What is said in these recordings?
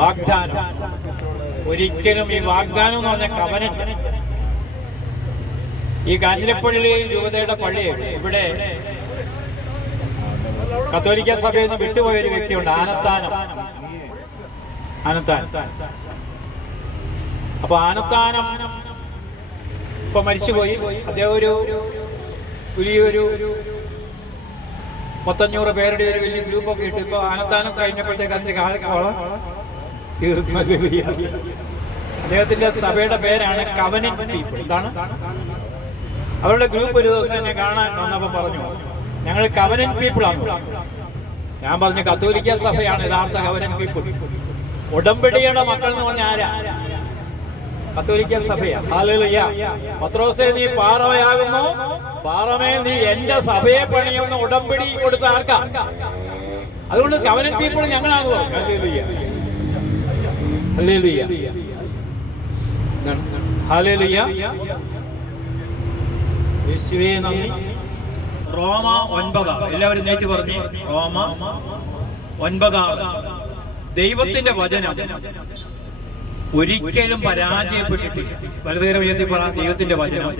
വാഗ്ദാനം. ഒരിക്കലും ഈ വാഗ്ദാനം എന്ന് പറഞ്ഞ കവനന്റ്. ഈ കാഞ്ഞിരപ്പള്ളി രൂപതയുടെ പള്ളി ഇവിടെ കത്തോലിക്ക സഭയിൽ നിന്ന് വിട്ടുപോയ ഒരു വ്യക്തിയുണ്ട്, ആനത്താനം. അപ്പൊ ആനത്താനം ഇപ്പൊ മരിച്ചുപോയി. അദ്ദേഹം ഒരു വലിയൊരു 500 പേരുടെ ഒരു വലിയ ഗ്രൂപ്പൊക്കെ ഇട്ട് ഇപ്പൊ ആനത്താനം കഴിഞ്ഞപ്പോഴത്തേക്ക് അതിന്റെ കാലക്കോളം തീർന്നു. അദ്ദേഹത്തിന്റെ സഭയുടെ പേരാണ് കവനന്റ് പീപ്പിൾ. എന്താണ് അവരുടെ ഗ്രൂപ്പ്? ഒരു ദിവസം എന്നെ കാണാൻ വന്നപ്പോ പറഞ്ഞു, ഞങ്ങൾ കവനന്റ് പീപ്പിൾ ആണ്. ഞാൻ പറഞ്ഞു, കത്തോലിക്ക സഭയാണ് യഥാർത്ഥ കവനന്റ് പീപ്പിൾ. ഉടമ്പടിയുടെ മക്കൾ എന്ന് പറഞ്ഞ ആരാ? കത്തോലിക്ക സഭയാ. ഹല്ലേലൂയ. പത്രോസേ, നീ പാറയാകുന്നു, പാറമേൽ നീ എന്റെ സഭയെ പണിയുന്ന ഉടമ്പടി കൊടുത്ത ആർക്കാ? അതുകൊണ്ട് കവനന്റ് പീപ്പിൾ ഞങ്ങളാണ്. ഹല്ലേലൂയ, ഹല്ലേലൂയ, ഹല്ലേലൂയ. യേശുവേ നന്ദി. റോമ 9, എല്ലാവരും നേറ്റ് പറഞ്ഞ്. റോമ 9, ദൈവത്തിന്റെ വചനം ഒരിക്കലും പരാജയപ്പെട്ടിട്ടില്ല. വലതുകരം ഉയർത്തി പറ, ദൈവത്തിന്റെ വചനം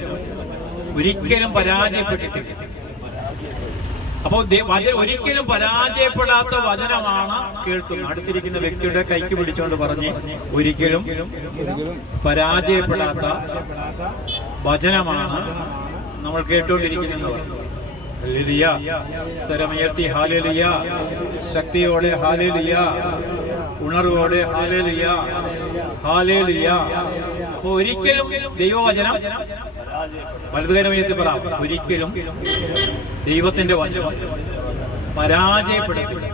ഒരിക്കലും പരാജയപ്പെട്ടിട്ടില്ല. അപ്പോ ഒരിക്കലും പരാജയപ്പെടാത്ത വചനമാണ് കേൾക്കുന്നത്. അടുത്തിരിക്കുന്ന വ്യക്തിയുടെ കൈക്ക് പിടിച്ചുകൊണ്ട് പറഞ്ഞ്, ഒരിക്കലും പരാജയപ്പെടാത്ത വചനമാണ് നമ്മൾ കേട്ടുകൊണ്ടിരിക്കുന്നതെന്ന് പറഞ്ഞു. ഹല്ലേലൂയ. സ്വരമുയർത്തി ഹല്ലേലൂയ. ശക്തിയോടെ ഹല്ലേലൂയ. ഉണർവോടെ ഹല്ലേലൂയ, ഹല്ലേലൂയ. അപ്പൊ ഒരിക്കലും ദൈവവചനം, വലതുകരം ഉയർത്തി പറ, ഒരിക്കലും ദൈവത്തിന്റെ വചനം പരാജയപ്പെടത്തില്ല.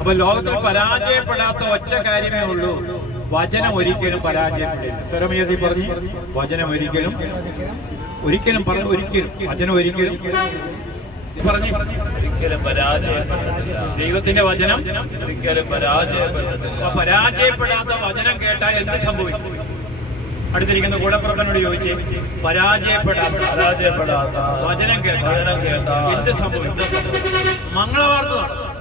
അപ്പൊ ലോകത്തിൽ പരാജയപ്പെടാത്ത ഒറ്റ കാര്യമേ ഉള്ളൂ, വചനം ഒരിക്കലും പരാജയപ്പെടില്ല. സ്വരമുയർത്തി പറഞ്ഞ്, വചനം ഒരിക്കലും, ഒരിക്കലും പറഞ്ഞു, ഒരിക്കലും വചനം ഒരിക്കലും പറഞ്ഞു ഒരിക്കലും പരാജയപ്പെട്ടില്ല. ദൈവത്തിന്റെ വചനം ഒരിക്കലും പരാജയപ്പെട്ടില്ല. പരാജയപ്പെടാത്ത വചനം കേട്ടാൽ എന്ത് സംഭവിക്കും? അടുത്തിരിക്കുന്ന കൂടപ്പുറപ്പനോട് ചോദിച്ചേ, പരാജയപ്പെടാത്ത വചനം കേട്ടാൽ എന്ത് സംഭവിക്കും? മംഗളവാർത്ത നടത്തും.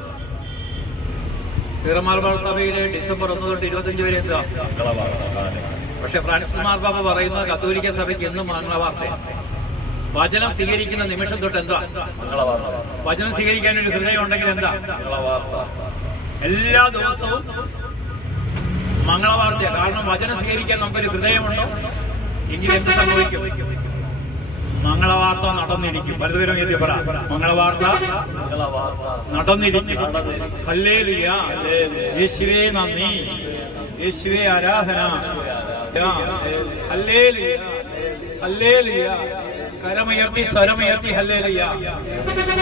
സീറോ മലബാർ സഭയിലെ ഡിസംബർ 1 തൊട്ട് 25 വരെ എന്താ? പക്ഷെ ഫ്രാൻസിസ് മാർപ്പാപ്പ പറയുന്നത് കത്തോലിക്ക സഭയ്ക്ക് എന്നും മംഗളവാർത്തയാണ്. വചനം സ്വീകരിക്കുന്ന നിമിഷം തൊട്ട് എന്താ? വചനം സ്വീകരിക്കാൻ ഒരു ഹൃദയം ഉണ്ടെങ്കിൽ എന്താ? എല്ലാ ദിവസവും മംഗളവാർത്തയാണ്. കാരണം വചനം സ്വീകരിക്കാൻ നമുക്കൊരു ഹൃദയമുണ്ടോ എങ്കിൽ എന്ത് സംഭവിക്കും? മംഗളവാർത്ത നടന്നിരിക്കും. വലതുകരം എഴുതി പറ, മംഗളവാർത്ത നടന്നിരിക്കും. ഹല്ലേലൂയ. യേശുവേ നന്ദി, യേശുവേ ആരാധന. ഹല്ലേലൂയ, ഹല്ലേലൂയ. കരമുയർത്തി സ്വരമുയർത്തി ഹല്ലേലൂയ.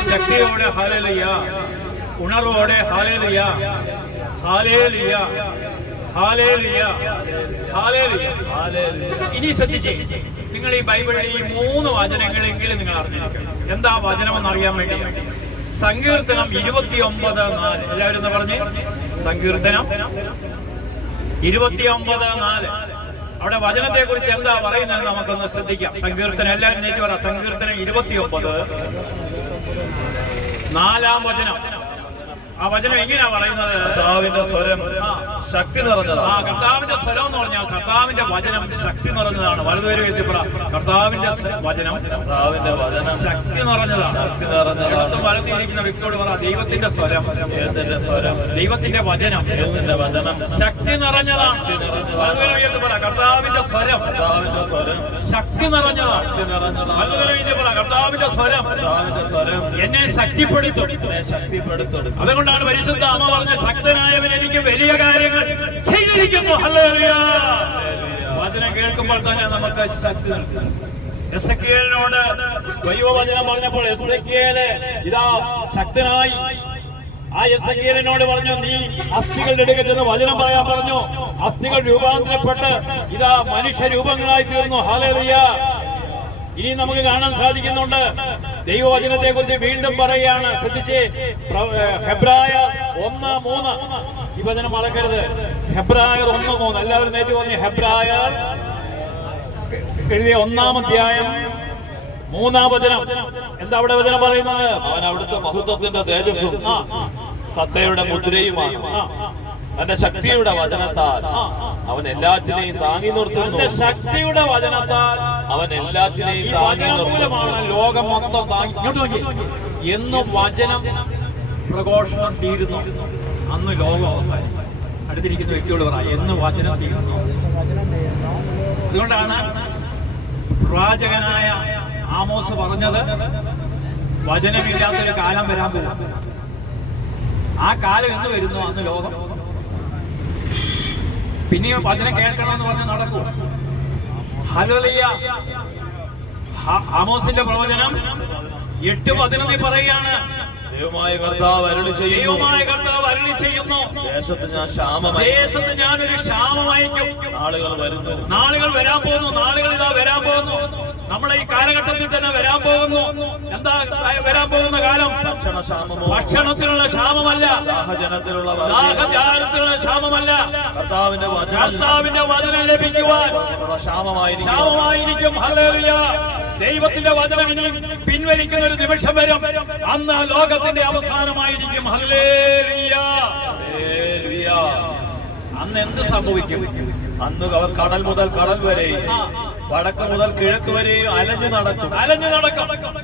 ശക്തിയോടെ ഹല്ലേലൂയ, ഉണർവോടെ ഹല്ലേലൂയ, ഹല്ലേലൂയ, ഹല്ലേലൂയ, ഹല്ലേലൂയ. ഇനി ശ്രദ്ധിച്ചേ, നിങ്ങൾ ഈ ബൈബിളിൽ ഈ 3 വചനങ്ങളെങ്കിലും നിങ്ങൾ അറിഞ്ഞിരിക്കണം. എന്താ വചനമെന്ന് അറിയാൻ വേണ്ടി സങ്കീർത്തനം 29:4 എല്ലാവരും എന്ന് പറഞ്ഞ്. സങ്കീർത്തനം 29:4 അവിടെ വചനത്തെ കുറിച്ച് എന്താ പറയുന്നത് നമുക്കൊന്ന് ശ്രദ്ധിക്കാം. സങ്കീർത്തനം എല്ലാവരും നേരിട്ട് പറ. സങ്കീർത്തനം 29:4 വചനം. ആ വചനം എങ്ങനെയാ പറയുന്നത്? കർത്താവിന്റെ സ്വരം ശക്തി നിറഞ്ഞതാണ്. കർത്താവിന്റെ സ്വരം എന്ന് പറഞ്ഞാൽ കർത്താവിന്റെ വചനം ശക്തി നിറഞ്ഞതാണ്. വലതുപേരും എത്തിപ്പറ, കർത്താവിന്റെ വചനം ശക്തി നിറഞ്ഞതാണ്. ഇടത്തും വലത്തിരിക്കുന്ന വ്യക്തിയോട് പറ, ദൈവത്തിന്റെ സ്വരം, ദൈവത്തിന്റെ വചനം ശക്തി നിറഞ്ഞതാണ്. വലതുപേരും എത്തി പറ, കർത്താവിന്റെ സ്വരം ശക്തി നിറഞ്ഞതാണ്. വലതുപേരും എത്തി പറ, കർത്താവിന്റെ സ്വരം എന്നെ ശക്തിപ്പെടുത്തും. അതുകൊണ്ടാണ് പരിശുദ്ധ അമ്മ പറഞ്ഞ, ശക്തനായവൻ എനിക്ക് വലിയ കാര്യങ്ങൾ ചെയ്തിരിക്കുന്നു. ഹല്ലേലൂയ. വചനം കേൾക്കുമ്പോൾ തന്നെ നമുക്ക് ശക്തി. എസെക്കിയേലിനോട് ദൈവവചനം പറഞ്ഞപ്പോൾ എസെക്കിയേല് ഇതാ ശക്തനായി. ആ എസെക്കിയേലിനോട് പറഞ്ഞു, നീ അസ്ഥികളുടെ അടുക്കൽ ചെന്ന് വചനം പറയാൻ പറഞ്ഞു. അസ്ഥികൾ രൂപാന്തരപ്പെട്ട് ഇതാ മനുഷ്യ രൂപങ്ങളായി തീർന്നു. ഹല്ലേലൂയ. ഇനി നമുക്ക് കാണാൻ സാധിക്കുന്നുണ്ട്, ദൈവവചനത്തെ കുറിച്ച് വീണ്ടും പറയുകയാണ്. ശ്രദ്ധിച്ച്, ഹെബ്രായർ 1:3. ഈ വചനം മറക്കരുത്. ഹെബ്രായർ 1:3 എല്ലാവരും നേരിട്ട് പറഞ്ഞു. ഹെബ്രായർ എഴുതിയ 1-ാം അധ്യായം 3-ാം വചനം. എന്താ അവിടെ വചനം പറയുന്നത്? അവൻ അവിടുത്തെ മഹത്വത്തിന്റെ തേജസ്സും സത്തയുടെ മുദ്രയുമാണ്. തന്റെ ശക്തിയുടെ വചനത്താൽ അവൻ എല്ലാറ്റിനെയും താങ്ങി നിർത്തുന്നു. തന്റെ ശക്തിയുടെ വചനത്താൽ അവൻ എല്ലാറ്റിനെയും താങ്ങി നിർത്തുന്നു. ലോകം മൊത്തം താങ്ങി. ഇങ്ങോട്ട് നോക്കി, എന്ന് വചനം പ്രഘോഷണം തീരുന്നു അന്ന് ലോകം അവസാനിച്ചു. അടുത്തിരിക്കുന്ന വ്യക്തിയോട് പറ, എന്ന് വചനം തീരുന്നു. അതുകൊണ്ടാണ് പ്രവാചകനായ ആമോസ് പറഞ്ഞത്, വചനമില്ലാത്തൊരു കാലം വരാൻ പോകും. ആ കാലം എന്ന് വരുന്നു അന്ന് ലോകം. പിന്നെയും വചനം കേൾക്കണമെന്ന് പറഞ്ഞ് നടക്കൂ. ഹല്ലേലൂയ. ആമോസിന്റെ പ്രവചനം 8:11 പറയുകയാണ്, ദൈവമായ കർത്താവ് അരുളി ചെയ്യുന്നു, ദേശത്ത് ഞാൻ ക്ഷാമമായി, ദേശത്ത് ഞാനൊരു ക്ഷാമമായിരിക്കും. നാളുകൾ വരുന്നു, നാളുകൾ വരാൻ പോകുന്നു. നാളുകൾ ഇതാ വരാൻ പോകുന്നു. നമ്മുടെ ഈ കാലഘട്ടത്തിൽ തന്നെ വരാൻ പോകുന്നു. എന്താ വരാൻ പോകുന്ന കാലം? ഭക്ഷണത്തിനുള്ള ക്ഷാമമല്ല, ദാഹജലത്തിനുള്ള ക്ഷാമമല്ല, കർത്താവിന്റെ വചനം ലഭിക്കുവാൻ ക്ഷാമമായിരിക്കും. ഹല്ലേലൂയ. ദൈവത്തിന്റെ വചനം ഇനി പിൻവലിക്കുന്ന ഒരു നിമിഷം വരും. അന്ന് ലോകത്തിന്റെ അവസാനമായിരിക്കും. ഹല്ലേലൂയ. അന്ന് എന്ത് സംഭവിക്കും? അന്ന് അവർ കടൽ മുതൽ കടൽ വരെ, വടക്ക് മുതൽ കിഴക്ക് വരെയും അലഞ്ഞു നടക്കും.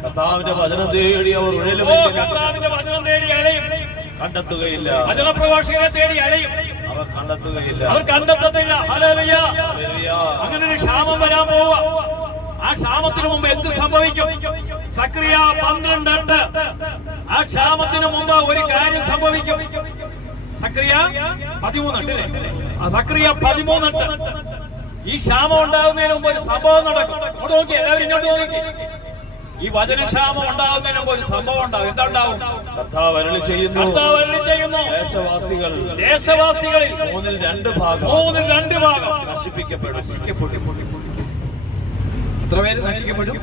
കർത്താവിന്റെ വചനം തേടി അവർ കണ്ടെത്തുകയില്ല. വചനപ്രഘോഷകരെ തേടി അലയും, അവർ കണ്ടെത്തത്തില്ല. ഹല്ലേലൂയ. അങ്ങനെ ഒരു ക്ഷാമം വരാൻ പോവുക. ആ ക്ഷാമത്തിന് മുമ്പ് എന്ത് സംഭവിക്കും? സക്രിയ 12:8. ആ ക്ഷാമത്തിന് മുമ്പ് ഒരു കാര്യം സംഭവിക്കും. സക്രിയ 13:8. ആ സക്രിയ 13:8. ഈ ക്ഷാമം ഉണ്ടാകുന്നതിന് മുമ്പ് ഒരു സംഭവം നടക്കും. ഇങ്ങോട്ട് നോക്കി, എല്ലാവരും ഇങ്ങോട്ട് നോക്കി. ഈ വചനക്ഷാമം ഉണ്ടാകുന്നതിന് മുമ്പ് ഒരു സംഭവം ഉണ്ടാകും. എന്താ ഉണ്ടാവും? കർത്താവ് അരുളി ചെയ്യുന്നു, ദേശവാസികളിൽ 2 ഭാഗം നശിപ്പിക്കപ്പെടും. എത്ര പേര് നശിക്കപ്പെടും?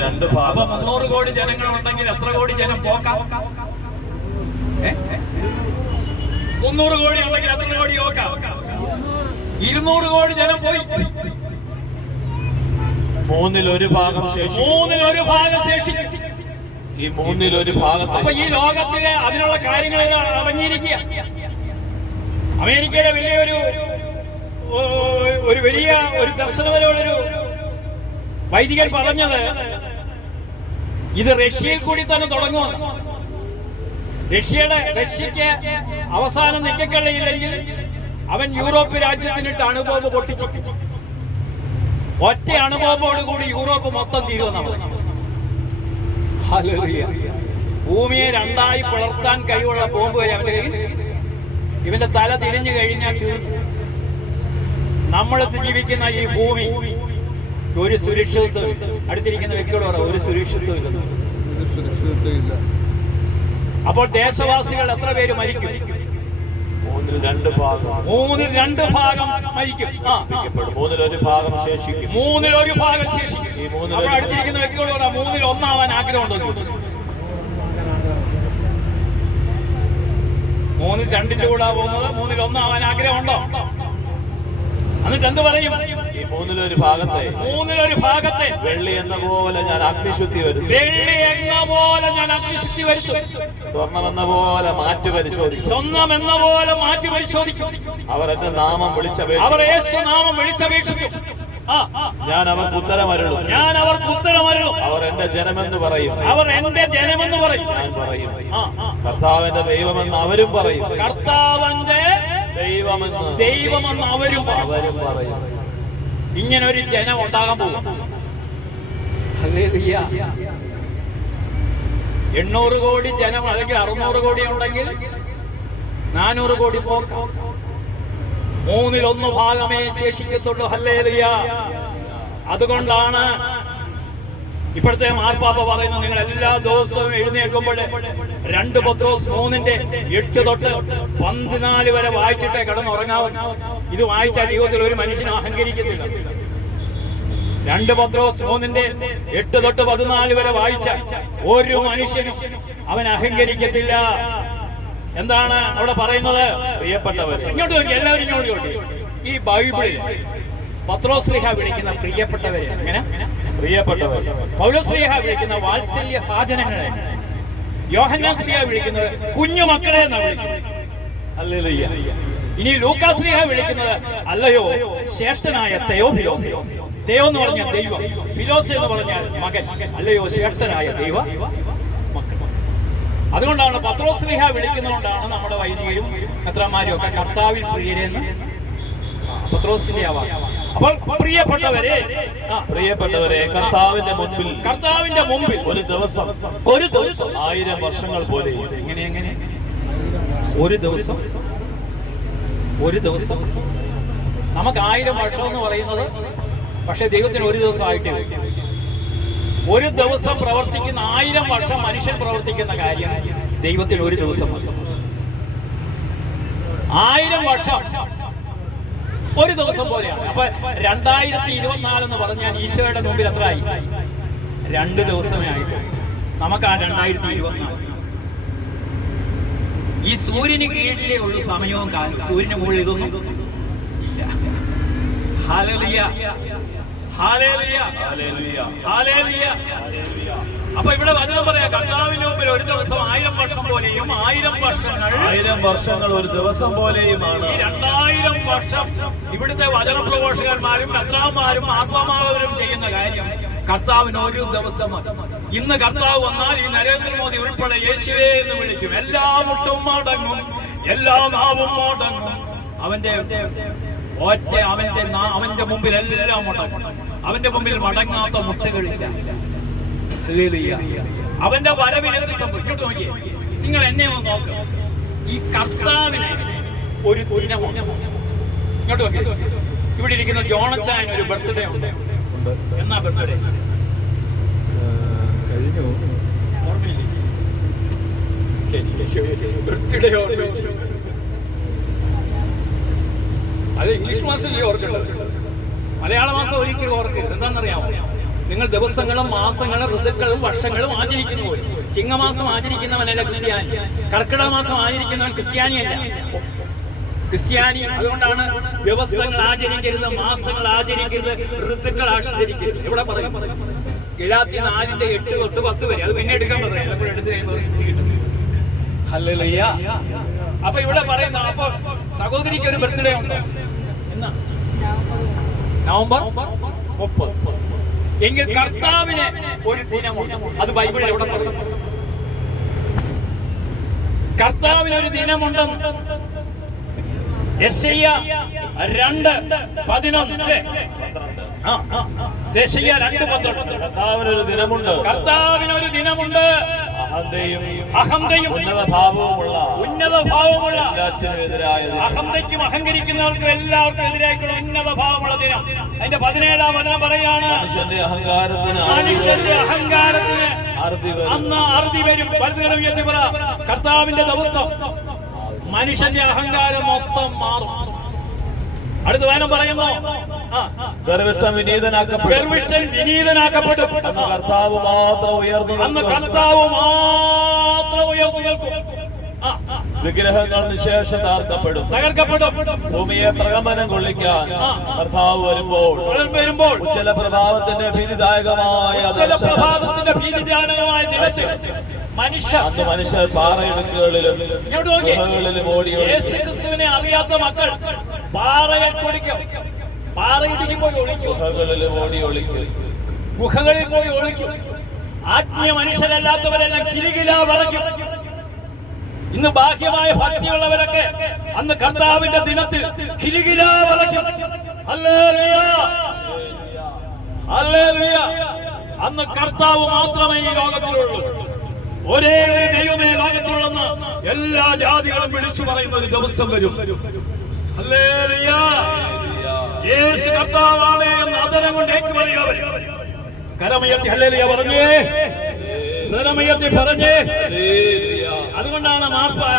2 ഭാഗം. 300 കോടി ജനങ്ങളുണ്ടെങ്കിൽ എത്ര കോടി ജനം പോക്കാം? 300 കോടി ഉണ്ടെങ്കിൽ എത്ര കോടി പോക്കാം? 200 കോടി ജനം പോയി. 1/3 ഭാഗം ശേഷിക്കും. 1/3 ശേഷിക്കും. ഈ 1/3 ഭാഗത്ത് അപ്പൊ ഈ ലോകത്തിലെ അതിനുള്ള കാര്യങ്ങളെല്ലാം അടങ്ങിയിരിക്കുക. അമേരിക്കയിലെ വലിയ ഒരു ദർശനപരമുള്ളൊരു വൈദികൻ പറഞ്ഞത്, ഇത് റഷ്യയിൽ കൂടി തന്നെ തുടങ്ങുമെന്ന്. റഷ്യക്ക് അവസാനം നിൽക്കക്കള്ളിയില്ലെങ്കിൽ അവൻ യൂറോപ്പ് രാജ്യത്തിനിട്ട് അണുബോംബ് പൊട്ടിച്ചു. ഒറ്റ അണുബോംബോടുകൂടി യൂറോപ്പ് മൊത്തം തീരുമെന്നാണ്. ഹല്ലേലൂയ. ഭൂമിയെ 2ആയി പിളർത്താൻ കഴിവുള്ള ബോംബ് വരെ അവന്റെ കയ്യിൽ. ഇവന്റെ തല തിരിഞ്ഞു കഴിഞ്ഞാൽ തീർന്നു. നമ്മളെത്തി ജീവിക്കുന്ന ഈ ഭൂമി ഒരു സുരക്ഷിതത്വം. അടുത്തിരിക്കുന്ന വ്യക്തിയോട് പറ, ഒരു സുരക്ഷിതത്വം ഇല്ല. അപ്പോൾ ദേശവാസികൾ എത്ര പേര് മരിക്കും? 2 ഭാഗം. 2 ഭാഗം മരിക്കും. 1/3 ഭാഗം ശേഷിക്കും. 1/3 ഭാഗം ശേഷിക്കും. അപ്പോൾ അടുത്തിരിക്കുന്ന വ്യക്തിയോട് പറ, 1/1 ആവാൻ ആഗ്രഹമുണ്ടോ? 3/2 കൂടെ പോകുന്നത് 1/1 ആവാൻ ആഗ്രഹമുണ്ടോ? എന്നിട്ട് എന്ത് പറയും? ഈ 1/3 ഭാഗത്തെ വെള്ളി എന്ന പോലെ ഞാൻ അഗ്നിശുദ്ധി വരുത്തും. സ്വർണം എന്ന പോലെ മാറ്റി പരിശോധിക്കും. അവർ എന്റെ നാമം വിളിച്ചപേക്ഷിക്കും. ഞാൻ അവർക്ക് ഉത്തരമരുളും. അവർ എന്റെ ജനമെന്ന് പറയും. ഞാൻ പറയും, കർത്താവിന്റെ ദൈവമെന്ന് അവരും പറയും. ദൈവമെന്ന് അവരും പറയും. ഇങ്ങനെ ഒരു ജനം ഉണ്ടാകാൻ പോകും. 800 കോടി ജനം അല്ലെങ്കിൽ 600 കോടി ഉണ്ടെങ്കിൽ 400 കോടി പോക്കാം. 1/3 ഭാഗമേ ശേഷിക്കത്തുള്ളൂ. ഹല്ലേലൂയ. അതുകൊണ്ടാണ് ഇപ്പോഴത്തെ മാർപ്പാപ്പ പറയുന്നത്, നിങ്ങൾ എല്ലാ ദിവസവും എഴുന്നേൽക്കുമ്പോൾ 2 പത്രോസ് 3:8 തൊട്ട് 14 വരെ വായിച്ചിട്ടേ കിടന്നുറങ്ങാവും. ഇത് വായിച്ചാൽ ജീവിതത്തിൽ ഒരു മനുഷ്യനും അഹങ്കരിക്കത്തില്ല. 2 പത്രോസ് 3:8 തൊട്ട് 14 വരെ വായിച്ച ഒരു മനുഷ്യനും അവൻ അഹങ്കരിക്കത്തില്ല. എന്താണ് അവിടെ പറയുന്നത്? പ്രിയപ്പെട്ടവരെ, ഇങ്ങോട്ട് നോക്കി, എല്ലാവരും ഇങ്ങോട്ട് നോക്കി. ഈ ബൈബിളിൽ പത്രോസ് ശ്ലീഹ വിളിക്കുന്ന പ്രിയപ്പെട്ടവരെ എങ്ങനെ? പ്രിയപ്പെട്ടവർ. പൗലോസ് ശ്ലീഹ വിളിക്കുന്ന വാത്സല്യ ഭാജനങ്ങളെ, യോഹന്നാൻ ശ്ലീഹ വിളിക്കുന്നത് കുഞ്ഞു മക്കളെ എന്നാണ് വിളിക്കുന്നത്. ഹല്ലേലൂയ. ഇനി ലൂക്കാശ്ലീഹ വിളിക്കുന്നത് അല്ലയോ ശ്രേഷ്ഠനായ തെയോഫിലോസ്. തെയോ എന്ന് പറഞ്ഞാൽ ദൈവം, ഫിലോസ് എന്ന് പറഞ്ഞാൽ മകൻ. അല്ലയോ ശ്രേഷ്ഠനായ ദൈവ മക്കൾ. അതുകൊണ്ടാണ് പത്രോസ്ലീഹ വിളിക്കുന്നതുകൊണ്ടാണ് നമ്മുടെ വൈദികരും മെത്രാന്മാരും ഒക്കെ കർത്താവിൽ പ്രിയരെന്ന് പത്രോസ്ലീഹ. അപ്പോൾ പ്രിയപ്പെട്ടവരെ, കർത്താവിന്റെ മുൻപിൽ ഒരു ദിവസം 1000 വർഷങ്ങൾ പോലെ. എങ്ങനെ ഒരു ദിവസം നമുക്ക് 1000 വർഷം എന്ന് പറയുന്നത്, പക്ഷെ ദൈവത്തിന് ഒരു ദിവസം ആയിട്ടേ വരും. ഒരു ദിവസം പ്രവർത്തിക്കുന്ന 1000 വർഷം മനുഷ്യൻ പ്രവർത്തിക്കുന്ന കാര്യം ദൈവത്തിൽ ഒരു ദിവസം. 1000 വർഷം ഒരു ദിവസം പോലെയാണ്. അപ്പൊ 2024 എന്ന് പറഞ്ഞാൽ ഈശോയുടെ മുമ്പിൽ എത്ര ആയി? 2 ദിവസമേ ആയിട്ട്. നമുക്ക് ആ 2024 ഈ സൂര്യന് കീഴിലേ ഉള്ളൂ സമയവും കാലം. സൂര്യന് മുകളിൽ ഇതൊന്നും ഇല്ല. ഹല്ലേലൂയ, ഹല്ലേലൂയ, ഹല്ലേലൂയ. അപ്പൊ ഇവിടെ വചനം പറയാ, കർത്താവിന്റെ മുമ്പിൽ ഒരു ദിവസം 1000 വർഷം പോലെയും 1000 വർഷങ്ങൾ ഒരു ദിവസം പോലെയുമാണ്. ഈ 2000 വർഷം ഇവിടുത്തെ വചനപ്രഘോഷകന്മാരും മെത്രാന്മാരും ആത്മാമാവരും ചെയ്യുന്ന കാര്യം കർത്താവിന് ഒരു ദിവസം മതി. ഇന്ന് കർത്താവ് വന്നാൽ ഈ നരേന്ദ്രമോദി ഉൾപ്പെടെ യേശുവേ എന്ന് വിളിക്കും. എല്ലാ മുട്ടും മടങ്ങും, എല്ലാ നാവും മടങ്ങും. അവന്റെ മുമ്പിൽ എല്ലാം മടങ്ങും. അവന്റെ മുമ്പിൽ മടങ്ങാത്ത മുട്ടുകളില്ല. അവന്റെ വരവിൽ എന്ത് സംഭവിച്ചു നോക്കിയേ. നിങ്ങൾ എന്നെ ഒന്ന് നോക്കുക. ഈ കർത്താവിനെ ഒരു ദിനമുണ്ട്. ഇങ്ങോട്ട് നോക്കി. ഇവിടെ ഇരിക്കുന്ന ജോണച്ചായൻ ഒരു ബർത്ത്ഡേ ഉണ്ട്. എന്നാ ബർത്ത്ഡേ? ഓർമ്മയില്ലേ? ബർത്ത്ഡേ അത് ഇംഗ്ലീഷ് മാസമല്ലേ ഓർക്കേണ്ടത്? മലയാള മാസം ഒരിക്കലും ഓർക്കരുത്. എന്താണെന്നറിയാമോ? നിങ്ങൾ ദിവസങ്ങളും മാസങ്ങളും ഋതുക്കളും വർഷങ്ങളും ആചരിക്കുന്നു പോലും. ചിങ്ങമാസം ആചരിക്കുന്നവനല്ല ക്രിസ്ത്യാനി, കർക്കിടക മാസം ആചരിക്കുന്നവൻ ക്രിസ്ത്യാനിയല്ല, ക്രിസ്ത്യാനി. അതുകൊണ്ടാണ് ദിവസങ്ങൾ ആചരിക്കരുത്, മാസങ്ങൾ ആചരിക്കരുത്, ഋതുക്കൾ ആചരിക്കരുത്. ഇവിടെ പറയും ഗലാത്യ 4:8 തൊട്ട് 10 വരെ. അത് പിന്നെ എടുക്കാൻ പറയാം. എടുത്ത് കഴിയുമ്പോൾ ഹല്ലേലൂയ. അപ്പൊ ഇവിടെ പറയുന്ന, അപ്പൊ സഹോദരിക്ക് ഒരു ബർത്ത്ഡേ ഉണ്ട്. എന്നാ? നവംബർ 30. എങ്കിൽ കർത്താവിന് ഒരു ദിനമുണ്ട്. അത് ബൈബിളിൽ എവിടെ പറയും? കർത്താവിന് ഒരു ദിനമുണ്ടെന്ന് യെശയ്യ 2:11. യെശയ്യ 2:12. കർത്താവിനൊരു ദിനമുണ്ട്. കർത്താവിനൊരു ദിനമുണ്ട്. അഹന്തയും ഉന്നത ഭാവവുമുള്ള അഹന്തയ്ക്കും അഹങ്കരിക്കുന്നവർക്കും എല്ലാവർക്കും എതിരായിട്ടുള്ള ഉന്നത ഭാവമുള്ള ദിനം. അതിന്റെ 17-ാം വചനം പറയാണ്, മനുഷ്യന്റെ അഹങ്കാരത്തിന് അന്ന് അറുതി വരും. കർത്താവിന്റെ ദിവസം മനുഷ്യന്റെ അഹങ്കാരം മൊത്തം മാറും. അടുത്ത വചനം പറയുന്നു, ഗർവിഷ്ഠൻ വിനീതനാക്കപ്പെടും. അന്ന് കർത്താവ് മാത്രം ഉയർന്നു നിൽക്കും. വിഗ്രഹങ്ങൾ നിശേഷം തകർക്കപ്പെടും. ഭൂമിയെ പ്രകമ്പനം കൊള്ളിക്കാൻ കർത്താവ് വരുമ്പോൾ ഉജ്ജ്വല പ്രഭാവത്തിന്റെ ഭീതിദായകമായ മനുഷ്യർ പാറയിടുക്കുകളിലും യേശുക്രിസ്തുവിനെ അറിയാത്ത മക്കൾ പാറയെ കുടിക്കും, പാറയിടുക്കി പോയി ഒളിക്കും, ഗുഹകളിൽ പോയി ഒളിക്കും. ആത്മീയ മനുഷ്യരല്ലാത്തവരെല്ലാം കിലുകിലാ വിളയ്ക്കും. ഇന്ന് ബാഹ്യമായ ഭക്തിയുള്ളവരൊക്കെ അന്ന് കർത്താവിന്റെ ദിനത്തിൽ കിലുകിലാ വിളയ്ക്കും. Hallelujah, hallelujah. അന്ന് കർത്താവ് മാത്രമേ ഈ ലോകത്തിലുള്ളൂ. ഒരേ ഒരു ദൈവമേ ലോകത്തുള്ളെന്ന് എല്ലാ ജാതികളും വിളിച്ചു പറയുന്ന ഒരു ദിവസം വരും. ഹല്ലേലൂയ. യേശു കർത്താവാണ് എന്ന് അതരം കൊണ്ട് ഏറ്റുപറയുന്നവർ കരമുയർത്തി ഹല്ലേലൂയ പറഞ്ഞേ, സ്വരമുയർത്തി പറഞ്ഞേ. അതുകൊണ്ടാണ്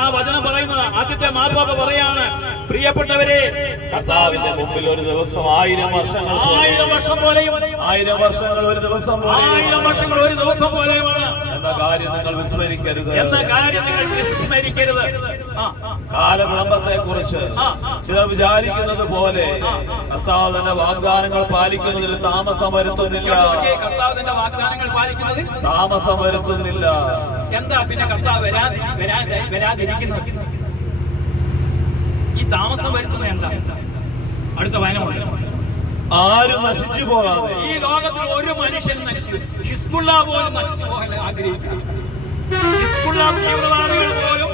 ആ വചനം പറയുന്നത്. ആദ്യത്തെ മാർപ്പാപ്പ പറയാണ്, പ്രിയപ്പെട്ടവരെ, കർത്താവിന്റെ മുമ്പിൽ ഒരു ദിവസം 1000 വർഷങ്ങൾ 1000 വർഷം പോലെയും 1000 വർഷങ്ങൾ ഒരു ദിവസം 1000 വർഷങ്ങൾ ഒരു ദിവസം പോലെയുമാണ് എന്ന കാര്യം നിങ്ങൾ വിസ്മരിക്കരുത്. കാലവിളംബത്തെ കുറിച്ച് ചിലർ വിചാരിക്കുന്നത് പോലെ കർത്താവ് തന്നെ വാഗ്ദാനങ്ങൾ പാലിക്കുന്നതിൽ താമസം വരുത്തുന്നില്ല. എന്താ പിന്നെ കർത്താവ് വരാതിരിക്കുന്നത്? ഈ താമസം വരുത്തുന്നത് എന്താ? അടുത്ത വായനമുണ്ട്. ആരും നശിച്ചു പോകാതെ ഈ ലോകത്തിൽ ഒരു മനുഷ്യനും നശിച്ചു, ഹിസ്ബുള്ള പോലും നശിച്ചു പോകാൻ ആഗ്രഹിക്കുന്നു. ഹിസ്ബുള്ള തീവ്രവാദികൾ പോലും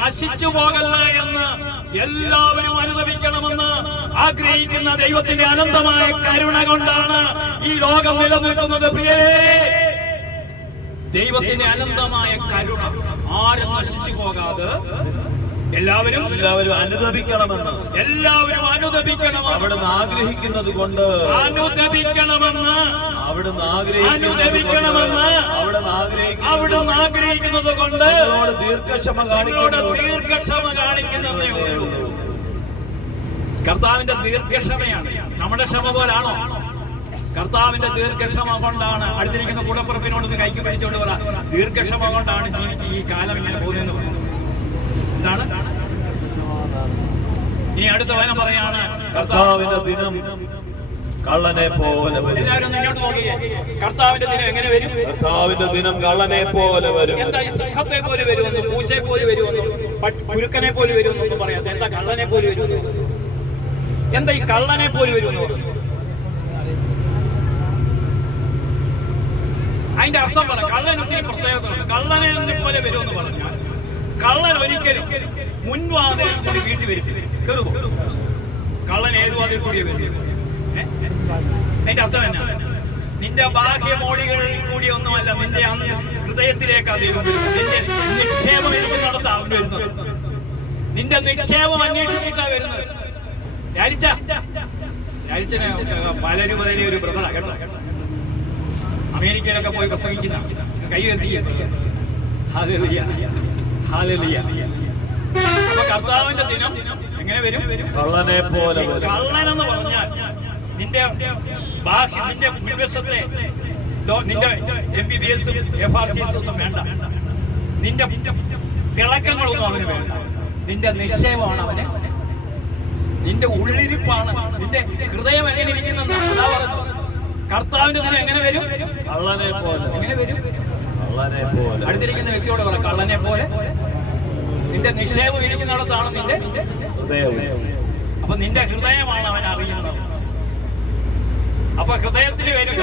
നശിച്ചു പോകല്ല എന്ന് എല്ലാവരും അനുഭവിക്കണമെന്ന് ആഗ്രഹിക്കുന്ന ദൈവത്തിന്റെ അനന്തമായ കരുണ കൊണ്ടാണ് ഈ ലോകം നിലനിൽക്കുന്നത്. പ്രിയരേ, ദൈവത്തിന്റെ അനന്തമായ കരുണ, ആരും നശിച്ചു പോകാതെ എല്ലാവരും അനുദപിക്കണമെന്ന് അവിടുന്ന് ആഗ്രഹിക്കുന്നത് കൊണ്ട് അവിടുന്ന് ആഗ്രഹിക്കുന്നത് കൊണ്ട് ദീർഘക്ഷമ കാണിക്കുന്നതേ ഉള്ളൂ. കർത്താവിന്റെ ദീർഘക്ഷമയാണ്. നമ്മുടെ ക്ഷമ പോലാണോ? കർത്താവിന്റെ ദീർഘക്ഷമ കൊണ്ടാണ്. അടുത്തിരിക്കുന്ന കൂടപ്പുറപ്പിനോടൊന്ന് കൈക്ക് പിടിച്ചോണ്ട് പറ, ദീർഘക്ഷമ കൊണ്ടാണ് ജീവിക്ക് ഈ കാലം ഇങ്ങനെ പോകുന്നതെന്ന് പറഞ്ഞു. എന്താണ് ഇനി അടുത്ത വചനം പറയാണ്, കർത്താവിന്റെ ദിനം കള്ളനെ പോലെ വരും. എല്ലാവരും ഇങ്ങോട്ട് നോക്കിയേ. കർത്താവിന്റെ ദിനം എങ്ങനെ വരും? കർത്താവിന്റെ ദിനം കള്ളനെ പോലെ വരും. എന്താ ഈ സിംഹത്തെ പോലെ വരുമെന്നും പൂച്ചയെ പോലെ വരുമെന്നും കുരുക്കനെ പോലെ വരുമെന്നൊന്നും പറയാത്ത എന്താ കള്ളനെ പോലെ വരുമെന്ന്? എന്താ ഈ കള്ളനെ പോലെ വരുമെന്ന് പറഞ്ഞു? അതിന്റെ അർത്ഥം പറ. കള്ളൻ ഒത്തിരി പ്രത്യേകതകളുണ്ട്. കള്ളനെ പോലെ വരുമെന്ന് പറഞ്ഞാൽ കള്ളൻ ഒരിക്കലും മുൻവാതിൽ കൂടി വീട്ടിൽ വരുത്തി കയറുമോ? കള്ളൻ ഏത് വാതിൽ കൂടിയേ വരും? അതിന്റെ അർത്ഥം എന്നാ? നിന്റെ ബാഹ്യമോടികളിൽ കൂടി ഒന്നുമല്ല, നിന്റെ ഹൃദയത്തിലേക്ക് അദ്ദേഹം വരുന്നത്. നിന്റെ നിക്ഷേപം ഇരിക്കുന്നിടത്ത് അവൻ വരുന്നത്. നിന്റെ നിക്ഷേപം അന്വേഷിച്ചിട്ടാണ് വരുന്നത്. രാജിച്ചന് പലരൂപതയിലെ ഒരു ബ്രദറാ കേട്ടോ. അമേരിക്കയിലൊക്കെ പോയി പ്രസംഗിക്കുന്ന കൈ ഉയർത്തി. അപ്പൊ കർത്താവിന്റെ ദിനം എങ്ങനെ വരും? കള്ളനെ പോലെ. കള്ളൻ എന്ന് പറഞ്ഞാൽ നിന്റെ നിന്റെ വിവശത്തെ, നിന്റെ MBBS FRCS ഒന്നും വേണ്ട, നിന്റെ തിളക്കങ്ങളൊന്നും അവന് വേണ്ട. നിന്റെ നിക്ഷേപമാണ് അവന്, നിന്റെ ഉള്ളിരിപ്പാണ്, നിന്റെ ഹൃദയം എങ്ങനെ ഇരിക്കുന്നെന്ന് അതാ പറഞ്ഞു. കർത്താവിന്റെ ദിനം എങ്ങനെ വരും? കള്ളനെ പോലെ. എങ്ങനെ വരും? കള്ളനെ പോലെ. അടുത്തിരിക്കുന്ന വ്യക്തിയോട് പറ, കള്ളനെ പോലെ. നിന്റെ നിക്ഷേപം ഇരിക്കുന്നിടത്താണ് നിന്റെ ഹൃദയം. അപ്പൊ നിന്റെ ഹൃദയമാണ് അവൻ അറിയുന്നത്. അപ്പൊ ഹൃദയത്തിലേക്ക്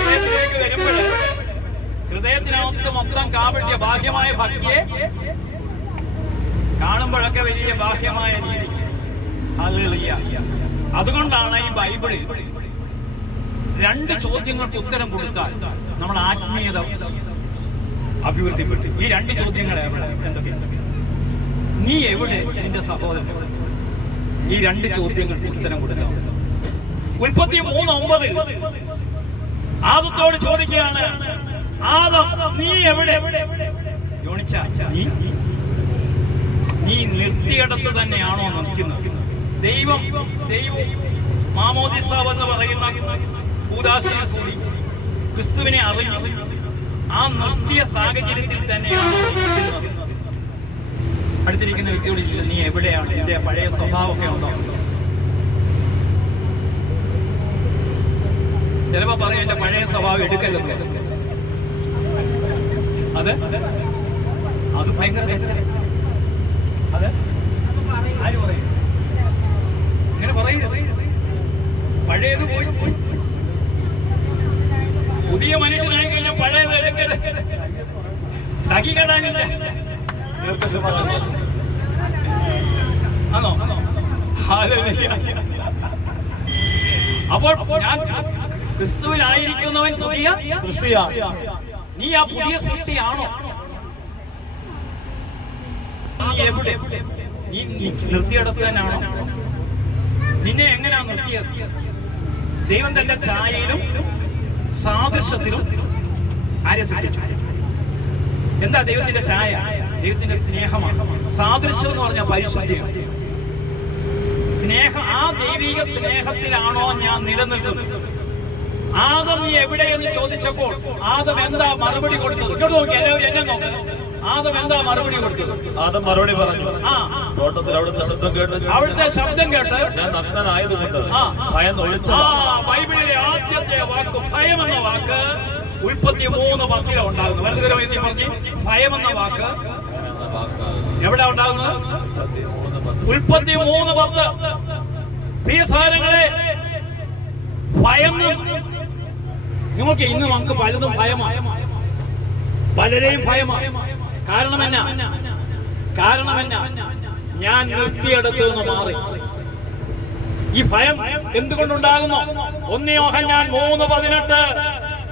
വരുമ്പോൾ ഹൃദയത്തിനകത്ത് മൊത്തം കാപട്യ ബാഹ്യമായ ഭക്തിയെ കാണുമ്പോഴൊക്കെ വലിയ ബാഹ്യമായ രീതി. ഹല്ലേലൂയ. അതുകൊണ്ടാണ് ഈ ബൈബിളിൽ 2 ചോദ്യങ്ങൾക്ക് ഉത്തരം കൊടുത്താൽ നമ്മൾ ആത്മീയത അഭിവൃദ്ധിപ്പെട്ടു. ഈ 2 ചോദ്യങ്ങൾ എന്തൊക്കെയാണ്? നീ എവിടെ? നിന്റെ സഹോദരൻ. ഈ 2 ചോദ്യങ്ങൾക്ക് ഉത്തരം കൊടുത്താൽ ഉൽപ്പത്തി 3:9 ആദത്തോട് ചോദിക്കുകയാണ്, ആദം നീ എവിടെ? യോണിച്ച, നീ നിർത്തിയിടത്ത് തന്നെയാണോ നിൽക്കുന്നത്? ദൈവം മാമോദിസ എന്ന് പറയുന്ന കൂദാശയിൽ കൂടി ക്രിസ്തുവിനെ അറിഞ്ഞു ആ നിർത്തിയ സാഹചര്യത്തിൽ തന്നെയാണോ നിൽക്കുന്നത്? അടുത്തിരിക്കുന്ന വ്യക്തിയോട് നീ എവിടെയാണ്? നിന്റെ പഴയ സ്വഭാവമൊക്കെ ഉണ്ടോ? ചിലപ്പോ പറയും എന്റെ പഴയ സ്വഭാവം എടുക്കല്ലെന്ന്. അത് ഭയങ്കര അത് ആര് പറയും? ഇങ്ങനെ പറയരുത്. പഴയത് പോയി പുതിയ മനുഷ്യനായി കഴിഞ്ഞാൽ പഴയത് എടുക്കരുത്. സഹികേടാനില്ല. ആണോ? അപ്പോൾ ഞാൻ ക്രിസ്തുവിലായിരിക്കുന്നവൻ പുതിയ സൃഷ്ടിയാണ്. നീ ആ പുതിയ സൃഷ്ടിയാണോ? നീ എവിടെ? നീ നിർത്തിയിടത്ത് തന്നെയാണോ? നിന്നെ എങ്ങനെയാ നിർത്തിയത്? ദൈവം തന്റെ ഛായയിലും സാദൃശ്യത്തിലും ആരെ സൃഷ്ടിച്ചു? എന്താ ദൈവത്തിന്റെ ഛായ? ദൈവത്തിന്റെ സ്നേഹമാണ്. സാദൃശ്യം എന്ന് പറഞ്ഞാൽ പരിശുദ്ധിയാണ്. സ്നേഹം, ആ ദൈവിക സ്നേഹത്തിലാണോ ഞാൻ നിലനിൽക്കുന്നത്? ആദം നീ എവിടെയെന്ന് ചോദിച്ചപ്പോൾ ആദം എന്താ മറുപടി കൊടുത്തത്? ഇങ്ങോട്ട് നോക്കി, എല്ലാവരും എന്നെ നോക്കുന്നു. ആദം എന്താ മറുപടി കൊടുത്തത്? ആദം മറുപടി പറഞ്ഞു, തോട്ടത്തിൽ അവിടുത്തെ ശബ്ദം കേട്ട് ഞാൻ നഗ്നനായതുകൊണ്ട് ഭയം ഒളിച്ചു. ബൈബിളിലെ ആദ്യത്തെ വാക്ക് ഭയം എന്ന വാക്ക് ഉൽപ്പത്തി 3:10 ഉണ്ടാകുന്നു. വലതുകരമെത്തി പറഞ്ഞ് ഭയം എന്ന വാക്ക് എവിടെ ഉണ്ടാകുന്നത്? ഉൽപ്പത്തി 3:10. പ്രിയ സഹോദരങ്ങളെ, ഭയന്ന് നിങ്ങൾക്ക് ഇന്ന് നമുക്ക് പലതും ഭയമാണ്, പലരെയും ഭയമാണ്. കാരണം എന്നാ ഞാൻ നിർത്തിയെടുത്ത് നിന്ന് മാറി. ഈ ഭയം എന്തുകൊണ്ടുണ്ടാകുന്നു? 1 യോഹന്നാൻ 3:18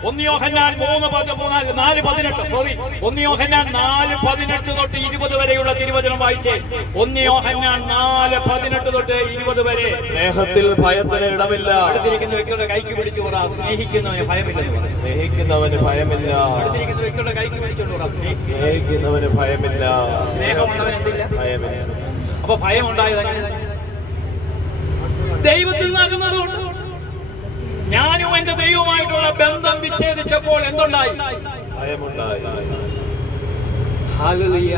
1 യോഹന്നാൻ 4:18 തൊട്ട് 20 വരെയുള്ള തിരുവചനം വായിച്ചേ. 1 യോഹന്നാൻ 4:18 തൊട്ട് 20 വരെ. സ്നേഹത്തിൽ ഭയത്തിന് ഇടമില്ല. അടുത്തിരിക്കുന്ന വ്യക്തിയുടെ കൈക്ക് പിടിച്ചു പറ, സ്നേഹിക്കുന്നവന് ഭയമില്ലെന്ന് പറ. സ്നേഹിക്കുന്നവന് ഭയമില്ല. അടുത്തിരിക്കുന്ന വ്യക്തിയുടെ കൈക്ക് പിടിച്ചോണ്ട് പറ, സ്നേഹിക്കുന്നവന് ഭയമില്ല. സ്നേഹമുള്ളവൻ എന്തില്ല? ഭയമില്ല. അപ്പൊ ഭയം ഉണ്ടായത് ദൈവത്തിൽ നിന്നാകുന്നതുകൊണ്ട്. ഞാനും എന്റെ ദൈവമായിട്ടുള്ള ബന്ധം വിച്ഛേദിച്ചപ്പോൾ എന്തുണ്ടായി? ഭയമുണ്ടായി. ഹല്ലേലൂയ.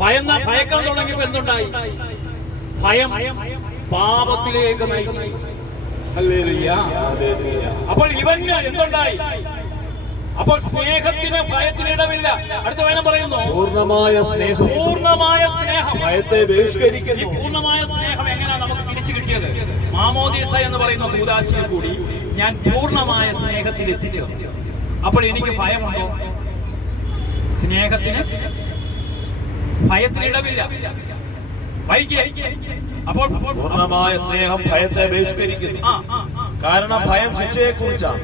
ഭയക്കാൻ തുടങ്ങിയപ്പോൾ എന്തുണ്ടായി? ഭയം പാപത്തിലേക്ക് നയിച്ചു. ഹല്ലേലൂയ. അപ്പോൾ ഇവന് എന്തുണ്ടായി? അപ്പോൾ സ്നേഹത്തിന് ഭയത്തിന് ഇടമില്ല. അടുത്ത വചനം പറയുന്നു, പൂർണ്ണമായ സ്നേഹം ഭയത്തെ ബഹിഷ്കരിക്കുന്നു. ഈ പൂർണ്ണമായ സ്നേഹം എങ്ങനെയാണ് നമുക്ക് തിരിച്ചു കിട്ടിയത്? മാമോദീസ എന്ന് പറയുന്ന കൂദാശയിൽ കൂടി ഞാൻ പൂർണ്ണമായ സ്നേഹത്തിൽ എത്തിച്ചേർന്നു. അപ്പോൾ എനിക്ക് ഭയമുണ്ടോ? സ്നേഹത്തിന് ഭയത്തിന് ഇടമില്ല. അപ്പോൾ പൂർണ്ണമായ സ്നേഹം ഭയത്തെ ബഹിഷ്കരിക്കുന്നു. കാരണം ഭയം ശിക്ഷയെക്കുറിച്ചാണ്.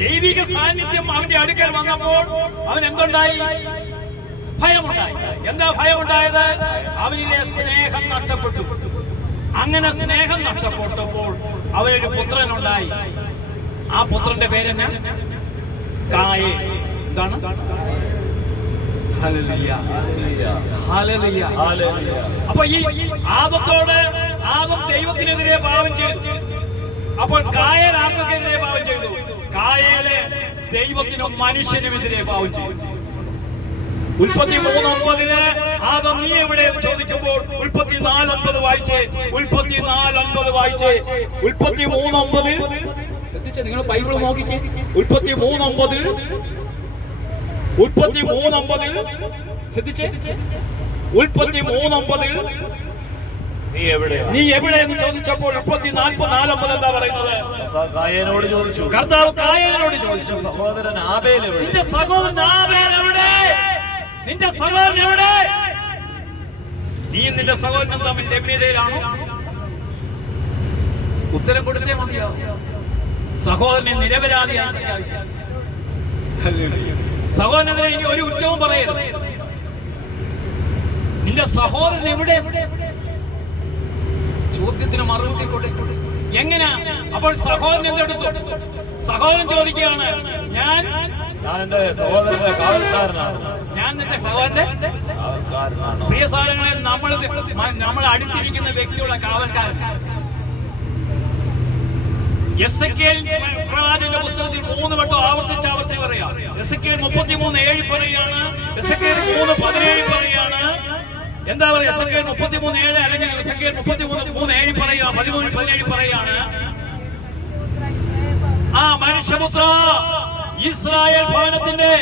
ദൈവിക സാന്നിധ്യം അവന്റെ അടുക്കൽ വന്നപ്പോൾ അവൻ എന്തുണ്ടായി? ഭയമുണ്ടായി. എന്താ ഭയമുണ്ടായത്? അവനിലെ സ്നേഹം നഷ്ടപ്പെട്ടു. അങ്ങനെ സ്നേഹം നഷ്ടപ്പെട്ടപ്പോൾ അവനൊരു പുത്രനുണ്ടായി. ആ പുത്രന്റെ പേരെന്നാ? കായേൻ. എന്താണ്? ഹല്ലേലൂയ. ഹല്ലേലൂയ. അപ്പൊ ഈ ആദം ദൈവത്തിനെതിരെ പാപം ചെയ്തു. അപ്പോൾ കായേൻ ആർക്കെതിരെ പാപം ചെയ്തു? കായേന് ദൈവത്തിനും മനുഷ്യനുമെതിരെ പാപം ചെയ്തു. ഉൽപ്പത്തി 3:9 ആദം നീ എവിടെ എന്ന് ചോദിക്കുമ്പോൾ ഉൽപ്പത്തി 4:9 വായിച്ചേ. ഉൽപ്പത്തി 3:9 ശ്രദ്ധിച്ചേ, നിങ്ങൾ ബൈബിൾ നോക്കിക്കേ. ഉൽപ്പത്തി 3:9 ശ്രദ്ധിച്ചേ. ഉൽപ്പത്തി 3:9 നീ എവിടെ എന്ന് ചോദിച്ചപ്പോൾ ഉൽപ്പത്തി 4:9 എന്താ പറയുന്നത്? കർത്താവ് കായേനോട് ചോദിച്ചു, സഹോദരൻ ആബേൽ എവിടെ? നിന്റെ സഹോദരൻ ആബേൽ എവിടെ? നിന്റെ സഹോദരൻ എവിടെ? നീ നിന്റെ സഹോദരൻ തമ്മിൽ ലഭ്യതയിലാണോ? ഉത്തരം കൊടുത്തേ മതിയാവും. സഹോദരനെ നിരപരാധിയാണ്. സഹോദരനെതിരെ ഇനി ഒരു കുറ്റവും പറയരുത്. നിന്റെ സഹോദരൻ എവിടെ? ചോദ്യത്തിന് മറുപടി കൊടുക്കും. എങ്ങനെയാ? അപ്പോൾ സഹോദരൻ എന്തെടുത്തു? സഹോദരൻ ചോദിക്കുകയാണ്, ഞാൻ എന്റെ സഹോദരന്റെ കാവൽക്കാരനാണ്. ഞാൻ നിന്റെ സഹോദരന്റെ കാവൽക്കാരനാണ്. പ്രിയ സഹോദരങ്ങളെ, നമ്മൾ അടുത്തിരിക്കുന്ന വ്യക്തിയുടെ കാവൽക്കാരൻ. എസെക്കിയേൽ പ്രവാചകന്റെ പുസ്തകത്തിൽ 3 വട്ടം ആവർത്തിച്ച് പറയാം. എസെക്കിയേൽ 33:7 പറയാണ്. എസെക്കിയേൽ 3:17 പറയാണ്. എന്താ പറയുക? എസെക്കിയേൽ 33:7 അല്ലെങ്കിൽ എസെക്കിയേൽ 33:7 പറയുക. 13:17 പറയാണ്, ആ മനുഷ്യപുത്ര, ഇസ്രായേൽ ഭവനത്തിന്റെ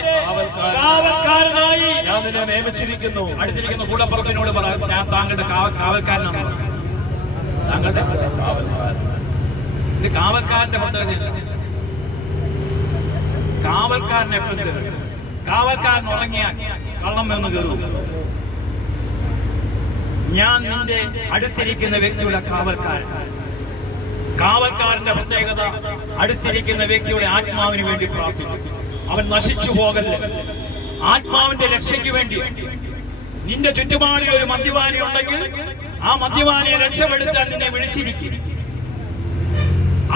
കാവൽക്കാരനായി ഞാൻ നിന്നെ നിയമിച്ചിരിക്കുന്നു. അടുത്തിരിക്കുന്ന കൂടപ്പുറപ്പിനോട് പറയാം, ഞാൻ താങ്കളുടെ കാവൽക്കാരനാണ്. താങ്കളുടെ ഇത് കാവൽക്കാരന്റെ പ്രത്യേകത. കാവൽക്കാരനെ കാവൽക്കാരൻ ഉറങ്ങിയാൽ കള്ളം എന്ന് കയറും. ഞാൻ നിന്റെ അടുത്തിരിക്കുന്ന വ്യക്തിയുടെ കാവൽക്കാരൻ. കാവൽക്കാരന്റെ പ്രത്യേകത, അടുത്തിരിക്കുന്ന വ്യക്തിയുടെ ആത്മാവിന് വേണ്ടി പ്രാർത്ഥിക്കും. അവൻ നശിച്ചു പോകല്ലേ. ആത്മാവിന്റെ രക്ഷയ്ക്ക് വേണ്ടി. നിന്റെ ചുറ്റുപാടിൽ ഒരു മദ്യപാനി ഉണ്ടെങ്കിൽ ആ മദ്യപാനിയെ രക്ഷപ്പെടുത്താൻ നിന്നെ വിളിച്ചിരിക്കും.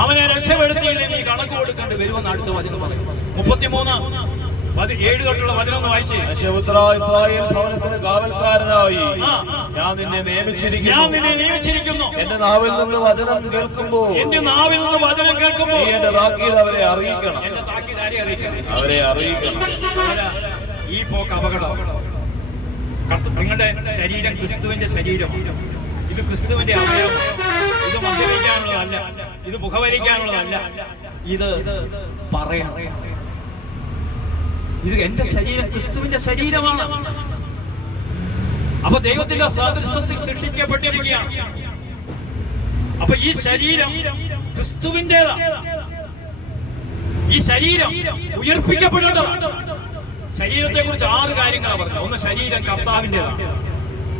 അവനെ രക്ഷപ്പെടുത്തിയില്ലേ നീ കണക്ക് കൊടുക്കേണ്ടി വരുമെന്ന് അടുത്ത വചനം പറയും. 33:7 തൊട്ടുള്ള വചനം ഒന്ന് വായിച്ചേ. ഇസ്രായേൽ ഭവനത്തിന് കാവൽക്കാരനായി ഞാൻ നിന്നെ നിയമിച്ചിരിക്കുന്നു. എന്റെ നാവിൽ നിന്ന് വചനം കേൾക്കുമ്പോൾ എന്റെ താക്കീത് അവരെ അറിയിക്കണം. അവരെ അറിയിക്കണം. ഈ പോക്ക് അപകടം. നിങ്ങളുടെ ശരീരം ക്രിസ്തുവിന്റെ ശരീരമാണ്. ഇത് ക്രിസ്തുവിന്റെ അവയവം. ഇത് മദ്യപിക്കാനുള്ളതല്ല, ഇത് മുഖവരിക്കാനുള്ളതല്ല, ഇത് പറയണം. ഇത് എന്റെ ശരീരം ക്രിസ്തുവിന്റെ ശരീരമാണ്. അപ്പൊ ദൈവത്തിന്റെ സാദൃശ്യത്തിൽ സൃഷ്ടിക്കപ്പെട്ടിരിക്കുകയാണ്. അപ്പൊ ഈ ശരീരം ക്രിസ്തുവിന്റേതാണ്. ഈ ശരീരം ഉയർപ്പിക്കപ്പെടേണ്ടതാണ്. ശരീരത്തെ കുറിച്ച് 6 കാര്യങ്ങളാണ് പറഞ്ഞത്. ഒന്ന്, ശരീരം കർത്താവിന്റേതാണ്.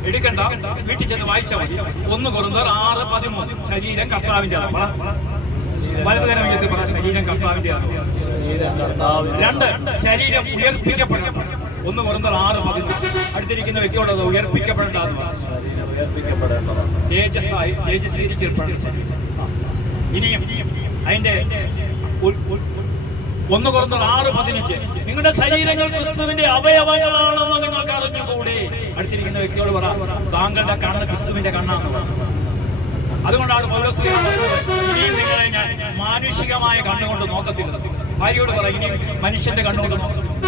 എടുക്കണ്ട, വീട്ടിൽ ചെന്ന് വായിച്ചാൽ മതി. 1 കൊരിന്ത്യർ 6:13. ശരീരം കർത്താവിന്റേതാണ്. വലതുകരം ഉയർത്തി പറ, ശരീരം കർത്താവിന്റേതാണ്. 2, ശരീരം ഉയർപ്പിക്കപ്പെടണം. 1 കൊരിന്ത്യർ 6:13. അടുത്തിരിക്കുന്ന വ്യക്തിയോട് അത് ഉയർപ്പിക്കപ്പെടേണ്ടതാണ്. തേജസ്സീകരിക്കപ്പെടണം. ഇനിയും അതിന്റെ 1 കൊരിന്ത്യർ 6:15. നിങ്ങളുടെ ശരീരങ്ങൾ ക്രിസ്തുവിന്റെ അവയവങ്ങളാണെന്ന് നിങ്ങൾക്ക് അറിഞ്ഞുകൂടെ. അടുത്തിരിക്കുന്ന വ്യക്തിയോട് പറ, താങ്കളുടെ കണ്ണ് ക്രിസ്തുവിന്റെ കണ്ണാണെന്ന് പറ. അതുകൊണ്ടാണ് പൗലോസ് ഇനിയും നിങ്ങളെ ഞാൻ മാനുഷികമായ കണ്ണുകൊണ്ട് നോക്കത്തില്ല. ഭാര്യയോട് പറ, ഇനി മനുഷ്യന്റെ കണ്ണുകൊണ്ട് നോക്കത്തില്ല.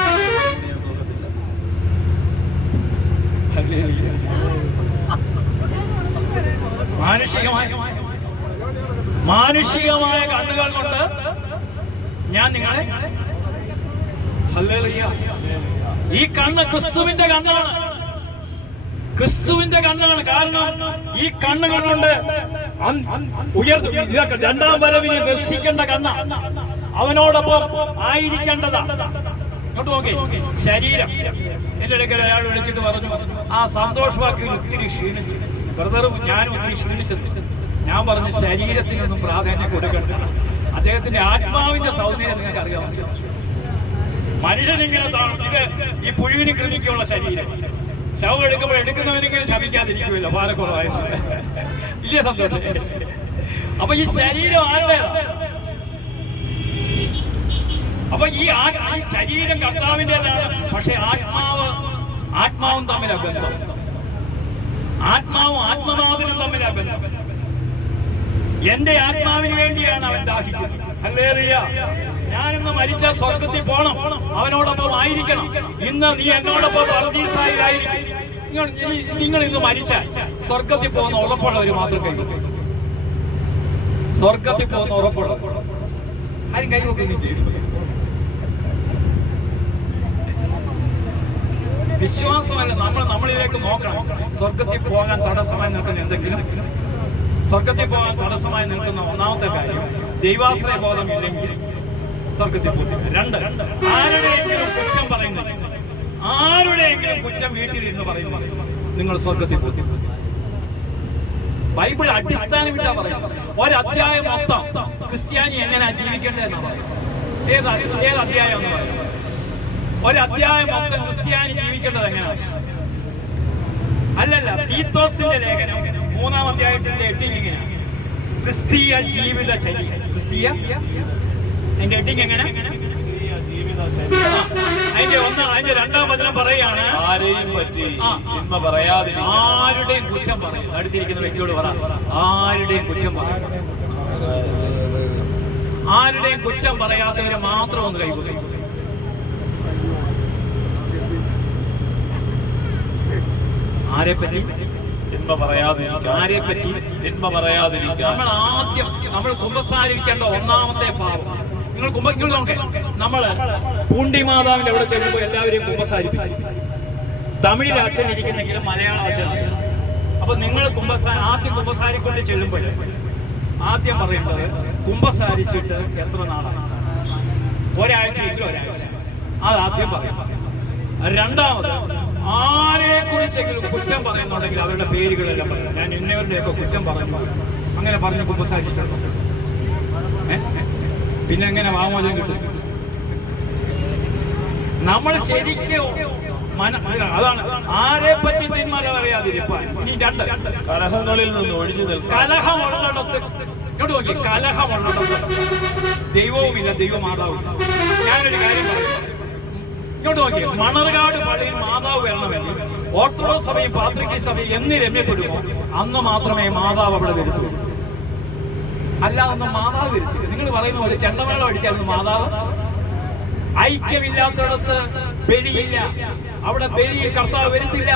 മാനുഷികമായ കണ്ണുകൾ കൊണ്ട് ഞാൻ നിങ്ങളെ, ഹല്ലേലൂയ, ഈ കണ്ണ് ക്രിസ്തുവിന്റെ കണ്ണാണ്. ക്രിസ്തുവിന്റെ കണ്ണാണ്. കാരണം ഈ കണ്ണുകൾ കൊണ്ട് ഇതൊക്കെ 2ാം വരവിനെ ദർശിക്കേണ്ട കണ്ണ, അവനോടൊപ്പം ആയിരിക്കേണ്ടതാണ്. ഇങ്ങോട്ട് നോക്കി, ശരീരം. എന്റെ ഇടയ്ക്ക് ഒരാൾ വിളിച്ചിട്ട് പറഞ്ഞു, ആ സന്തോഷ് വാക്കിൽ ഒത്തിരി ക്ഷീണിച്ചു ബ്രദറും ഞാനും ഒത്തിരി ക്ഷീണിച്ചത്. ഞാൻ പറഞ്ഞു, ശരീരത്തിനൊന്നും പ്രാധാന്യം കൊടുക്കണ്ട. അദ്ദേഹത്തിന്റെ ആത്മാവിന്റെ സൗന്ദര്യം നിങ്ങൾക്ക് അറിയാമോ? മനുഷ്യനിങ്ങനെ ഇത് ഈ പുഴുവിന് കൃമിക്കുള്ള ശരീരം. ശവം എടുക്കുമ്പോൾ എടുക്കുന്നവനെങ്കിലും ശപിക്കാതിരിക്കുമല്ലോ, ഭാരക്കുറവായിരുന്നു. ഇല്ല സന്തോഷം. അപ്പൊ ഈ ശരീരം ആരുടേതാണ്? അപ്പൊ ഈ ശരീരം കർത്താവിൻ്റെതാണ്. പക്ഷെ ആത്മാവും തമ്മിലാ ബന്ധം. ആത്മാവും ആത്മനാഥനും തമ്മിലാ ബന്ധം. എന്റെ ആത്മാവിന് വേണ്ടിയാണ് അവൻ ദാഹിക്കുന്നത്. ഹല്ലേലൂയ. ഞാനിന്ന് മരിച്ചാൽ സ്വർഗത്തിൽ പോകണം, അവനോടൊപ്പം ആയിരിക്കണം. ഇന്ന് നീ എന്നോടൊപ്പം പർദീസായിലായിരിക്കും. നിങ്ങൾ ഇന്ന് മരിച്ചാൽ സ്വർഗത്തിൽ പോകുന്ന ഉറപ്പുള്ളവർ മാത്രം കൈവക്കും. സ്വർഗത്തിൽ പോകുന്ന ഉറപ്പുള്ള ആരും കൈവക്കുന്നില്ല. വിശ്വാസമല്ല, നമ്മളിലേക്ക് നോക്കണം. സ്വർഗത്തിൽ പോകാൻ തടസ്സമായി നിൽക്കുന്ന എന്തെങ്കിലും, സ്വർഗത്തിൽ പോകാൻ തടസ്സമായി നിൽക്കുന്ന ഒന്നാമത്തെ കാര്യം ദൈവാശ്രയ ബോധമില്ലെങ്കിൽ സ്വർഗത്തിൽ പോകില്ല. 2, ആരുടെയെങ്കിലും കുറ്റം പറയുന്നില്ല. ആരുടെയെങ്കിലും കുറ്റം വീട്ടിലിരുന്ന് പറയുന്നത് നിങ്ങൾ സ്വർഗത്തിൽ പോകും. ബൈബിൾ അടിസ്ഥാനമിട്ടാ പറയുന്നത്. ഒരധ്യായം മൊത്തം ക്രിസ്ത്യാനി എങ്ങനെയാ ജീവിക്കേണ്ടതെന്നാണ് പറയുന്നത്. ഏത് അധ്യായം എന്ന് പറയുന്നത്? ഒരധ്യായം മൊത്തം ക്രിസ്ത്യാനി ജീവിക്കേണ്ടത് എങ്ങനെയാണ്? അല്ലല്ല, തീത്തോസിന്റെ ലേഖനം 3-ാം അധ്യായത്തിന്റെ ഹെഡിങ് ഇങ്ങനെയാണ്, ക്രിസ്തീയ ജീവിത ചര്യ. ക്രിസ്തീയ അതിന്റെ ഹെഡിങ് എങ്ങനെ? അതിന്റെ 2-ാം വചനം പറയാണ്, ആരെയും പറ്റി തിന്മ പറയാതിരിക്കുക. ആരുടെയും കുറ്റം പറയും. അടുത്തിരിക്കുന്ന വ്യക്തിയോട് പറ, ആരുടെയും കുറ്റം പറയും. ആരുടെയും കുറ്റം പറയാത്തവരെ മാത്രം ഒന്ന് കൈകൊള്ളും. ആരെപ്പറ്റി തിന്മ പറയാതിരിക്കുക. ആരെപ്പറ്റി തിന്മ പറയാതിരിക്കുക. നമ്മൾ കുമ്പസാരിക്കേണ്ട ഒന്നാമത്തെ പാപം. നിങ്ങൾ നോക്കേ, നമ്മള് പൂണ്ടി മാതാവിന്റെ അവിടെ ചെല്ലുമ്പോൾ എല്ലാവരെയും കുമ്പസാരിക്കും. തമിഴിൽ അച്ഛൻ ഇരിക്കുന്നെങ്കിലും മലയാളം അച്ഛൻ. അപ്പൊ നിങ്ങൾ ആദ്യം കുമ്പസാരിക്കൊണ്ട് ചെല്ലുമ്പോൾ ആദ്യം പറയുന്നത് കുമ്പസാരിച്ചിട്ട് എത്ര നാളാണ്? ഒരാഴ്ചയെങ്കിലും ഒരാഴ്ച. അത് ആദ്യം പറയും. 2ാമത്, ആരെ കുറിച്ചെങ്കിലും കുറ്റം പറയുന്നുണ്ടെങ്കിൽ അവരുടെ പേരുകളെല്ലാം പറയും. ഞാൻ ഇന്നവരുടെയൊക്കെ കുറ്റം പറഞ്ഞു, അങ്ങനെ പറഞ്ഞു കുമ്പസാരിച്ചിട്ടുണ്ടോ? പിന്നെ എങ്ങനെ വാമോചനം കിട്ടും? നമ്മൾ ശരിക്കും അതാണ് ആരെ പറ്റി തിന്മ പറയാതിരിപ്പാൻ. ഇനി 2, കലഹങ്ങളിൽ നിന്ന് ഒഴിഞ്ഞു നിൽക്കുക. കലഹമുള്ളിടത്ത് ഇങ്ങോട്ട് നോക്കി, കലഹമുള്ളിടത്ത് ദൈവവുമില്ല, ദൈവമാതാവില്ല. ഞാനൊരു കാര്യം പറയും, ഇങ്ങോട്ട് നോക്കി. മണർകാട് പള്ളിയിൽ മാതാവ് വരണമെന്ന് ഓർത്തഡോക്സ് സഭയും പാത്രികീയ സഭയും എന്ന് രമ്യപ്പെടുമോ അന്ന് മാത്രമേ മാതാവ് അവിടെ വരുത്തുള്ളൂ. അല്ലാതൊന്നും മാതാവ് വരുത്തില്ല. നിങ്ങൾ പറയുന്ന പോലെ ചെണ്ടമേളം അടിച്ചായിരുന്നു മാതാവ്. ഐക്യമില്ലാത്തടത്ത് ബലിയില്ല, അവിടെ ബലിയിൽ കർത്താവ് വരുത്തില്ല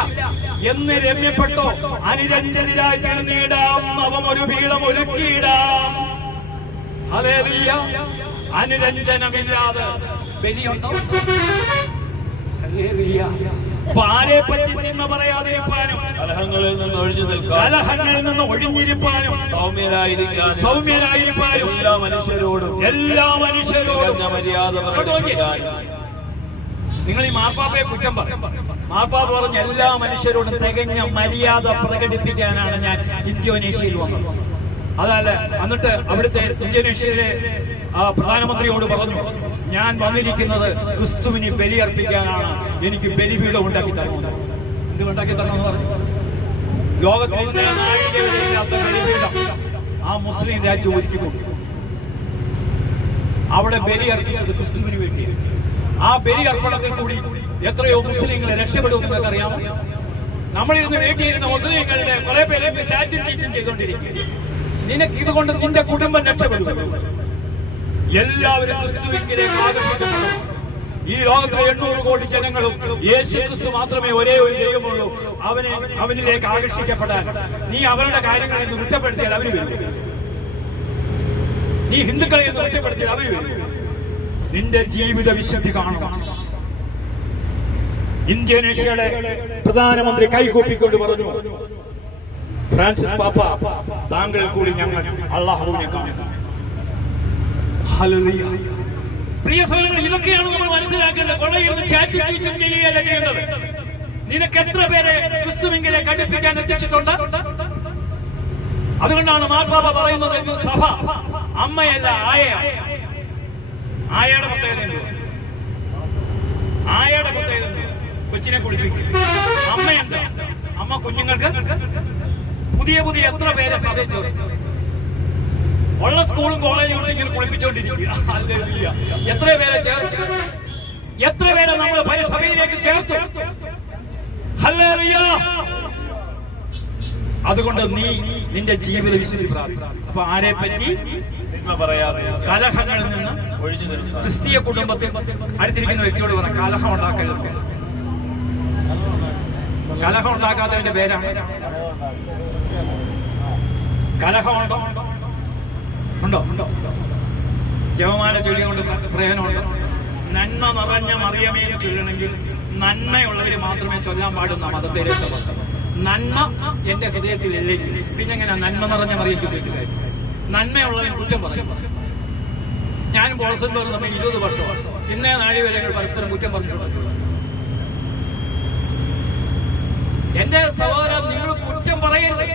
എന്ന് രമ്യപ്പെട്ടോ. അനുരഞ്ജനരായി തീർന്നിടാം, അവൻ ഒരു പീഠം ഒരുക്കിയിടാം. ഹല്ലേലൂയ. അനുരഞ്ജനമില്ലാതെ ബലിയുണ്ടോ? ഹല്ലേലൂയ. അപ്പൊ ആരെ പറ്റി തിന്മ പറയാതിരിക്കാനും, കലഹങ്ങളിൽ നിന്ന് ഒഴിഞ്ഞു നിൽക്കാൻ, കലഹങ്ങളിൽ നിന്ന് ഒഴിഞ്ഞിരിക്കാനും, സൗമ്യരായിരിക്കാനും, എല്ലാ മനുഷ്യരോടും മര്യാദ പ്രകടിപ്പിക്കാൻ. നിങ്ങൾ ഈ മാർപ്പാപ്പയെ കുറ്റം പറയും. മാർപ്പാപ്പ പറഞ്ഞ എല്ലാ മനുഷ്യരോടും തികഞ്ഞ മര്യാദ പ്രകടിപ്പിക്കാനാണ് ഞാൻ ഇന്തോനേഷ്യയിൽ വന്നത്. അതല്ല, എന്നിട്ട് അവിടുത്തെ ഇന്തോനേഷ്യയിലെ പ്രധാനമന്ത്രിയോട് പറഞ്ഞു, ഞാൻ വന്നിരിക്കുന്നത് ക്രിസ്തുവിന് ബലിയർപ്പിക്കാനാണ്, എനിക്ക് ബലിപീഠം ഉണ്ടാക്കി തരണം. എന്ത് ഉണ്ടാക്കി തരണമെന്ന് പറഞ്ഞു? ലോകത്തിൽ നാഴികയില്ലാത്ത ബലിപീഠം ആ മുസ്ലിം രാജ്യം ഒരുക്കി കൊടുത്തു. അവിടെ ബലിയർപ്പിച്ചത് ക്രിസ്തുവിന് വേണ്ടി. ആ ബലി അർപ്പണത്തിൽ കൂടി എത്രയോ മുസ്ലിങ്ങളെ രക്ഷപ്പെടുമെന്ന് നിങ്ങൾക്ക് അറിയാമോ? നമ്മളിരുന്ന് വീട്ടിലിരുന്ന മുസ്ലിങ്ങളുടെ കുറെ പേരെ ചാറ്റും ചീറ്റും ചെയ്തുകൊണ്ടിരിക്കുക. നിനക്ക് ഇതുകൊണ്ട് നിന്റെ കുടുംബം രക്ഷപ്പെടും. എല്ലാവരും ക്രിസ്തുവിലേക്ക് ആകർഷിക്കപ്പെടും. ഈ ലോകത്തിലെ 800 കോടി ജനങ്ങളും യേശു ക്രിസ്തു മാത്രമേ ഒരേ ഒരു ദൈവമുള്ളൂ. അവനിലേക്ക് ആകർഷിക്കപ്പെടാൻ നീ അവരുടെ കാര്യങ്ങളിൽ നിന്ന് കുറ്റപ്പെടുത്തിയാൽ അവര് വരും. നീ ഹിന്ദുക്കളെ നിന്ന് കുറ്റപ്പെടുത്തിയാൽ അവര് വരും. നിന്റെ ജീവിത വിശുദ്ധി കാണണം. ഇന്തോനേഷ്യയുടെ പ്രധാനമന്ത്രി കൈകൂപ്പിക്കൊണ്ട് പറഞ്ഞു, ഫ്രാൻസിസ് പാപ്പ, താങ്കൾ കൂടി ഞങ്ങൾ അല്ലാഹുവിനെ കാണുന്നു. ഹല്ലേലൂയ. പ്രിയ സഹോദരങ്ങളെ, ഇതൊക്കെയാണ് നമ്മൾ മനസ്സിലാക്കേണ്ടത്. കൊള്ളയിരുന്ന് ചാറ്റ് ചെയ്യുകയല്ല ചെയ്യേണ്ടത്. നിനക്ക് എത്ര പേരെ ക്രിസ്തുവിലേക്ക് അടുപ്പിക്കാൻ എത്തിച്ചിട്ടുണ്ട്? അതുകൊണ്ടാണ് മാർപ്പാപ്പ പറയുന്നത്, സഭ അമ്മയല്ല ആയയാണ്. ആയയുടെ പ്രത്യേകത എന്ത്? ആയയുടെ പ്രത്യേകത എന്ത്? കൊച്ചിനെ കുളിപ്പിക്കും. അമ്മ എന്താ? അമ്മ കുഞ്ഞുങ്ങൾക്ക് പുതിയ പുതിയ എത്ര പേരെ സഭയിൽ ചേർത്ത് ഉള്ള സ്കൂളും കോളേജും ഇങ്ങനെ കുളിപ്പിച്ചുകൊണ്ടിരിക്കുക. എത്ര പേരെ ചേർത്ത്, എത്ര പേരെ നമ്മൾ സഭയിലേക്ക് ചേർത്തു. ഹല്ലേലൂയ. അതുകൊണ്ട് നീ നിന്റെ ജീവിത വിശുദ്ധി പ്രാപിക്കണം. അപ്പൊ ആരെ പറ്റി കലഹങ്ങളിൽ നിന്ന് ഒഴിഞ്ഞു നിൽക്കുക. ക്രിസ്തീയ കുടുംബത്തിൽ അടുത്തിരിക്കുന്ന വ്യക്തിയോട് പറ, കലഹം ഉണ്ടാക്കരുത്. കലഹം ഉണ്ടാക്കാത്തവന്റെ പേരാണ്. കലഹമുണ്ടോ? ഉണ്ടോ? ജപമാല ചൊല്ലിക്കൊണ്ട് പ്രയോജനമുണ്ടോ? നന്മ നിറഞ്ഞ മറിയമേ എന്ന് ചൊല്ലണമെങ്കിൽ നന്മയുള്ളവര് മാത്രമേ ചൊല്ലാൻ പാടുന്ന മതത്തെ നന്മ എന്റെ ഹൃദയത്തിൽ ഇല്ലെങ്കിൽ പിന്നെ എങ്ങനെ നന്മ നിറഞ്ഞ മറിയം ചൊല്ലിയിട്ട്? നന്മയുള്ളവൻ കുറ്റം പറയും. ഞാനും ബോൾസന്റോറും തമ്മിൽ 20 വർഷമാണ്. ഇന്നേ നാഴി വരെ പരസ്പരം കുറ്റം പറഞ്ഞിട്ടുണ്ട്. എന്റെ സഹോദരൻ, നിങ്ങൾ കുറ്റം പറയരുത്.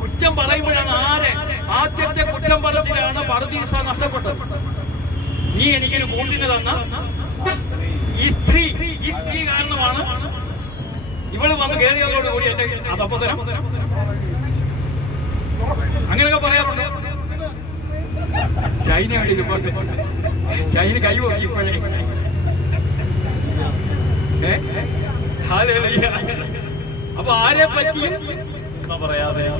കുറ്റം പറയുമ്പോഴാണ് ആദ്യത്തെ കുറ്റം പറച്ചിലാണ് പറുദീസ നഷ്ടപ്പെട്ടത്. നീ എനിക്കൊരു കൂട്ടിന് തന്ന ഈ സ്ത്രീ കാരണമാണ് ഇവള് വന്ന് കയറിയതോടുകൂടി എന്റെ അതപ്പതരം. അങ്ങനെയൊക്കെ പറയാറുണ്ട്. ചൈന കണ്ടിരിപ്പോ ചൈന കൈ നോക്കി ഇപ്പോഴേ. അപ്പൊ ആരെ പറ്റിയും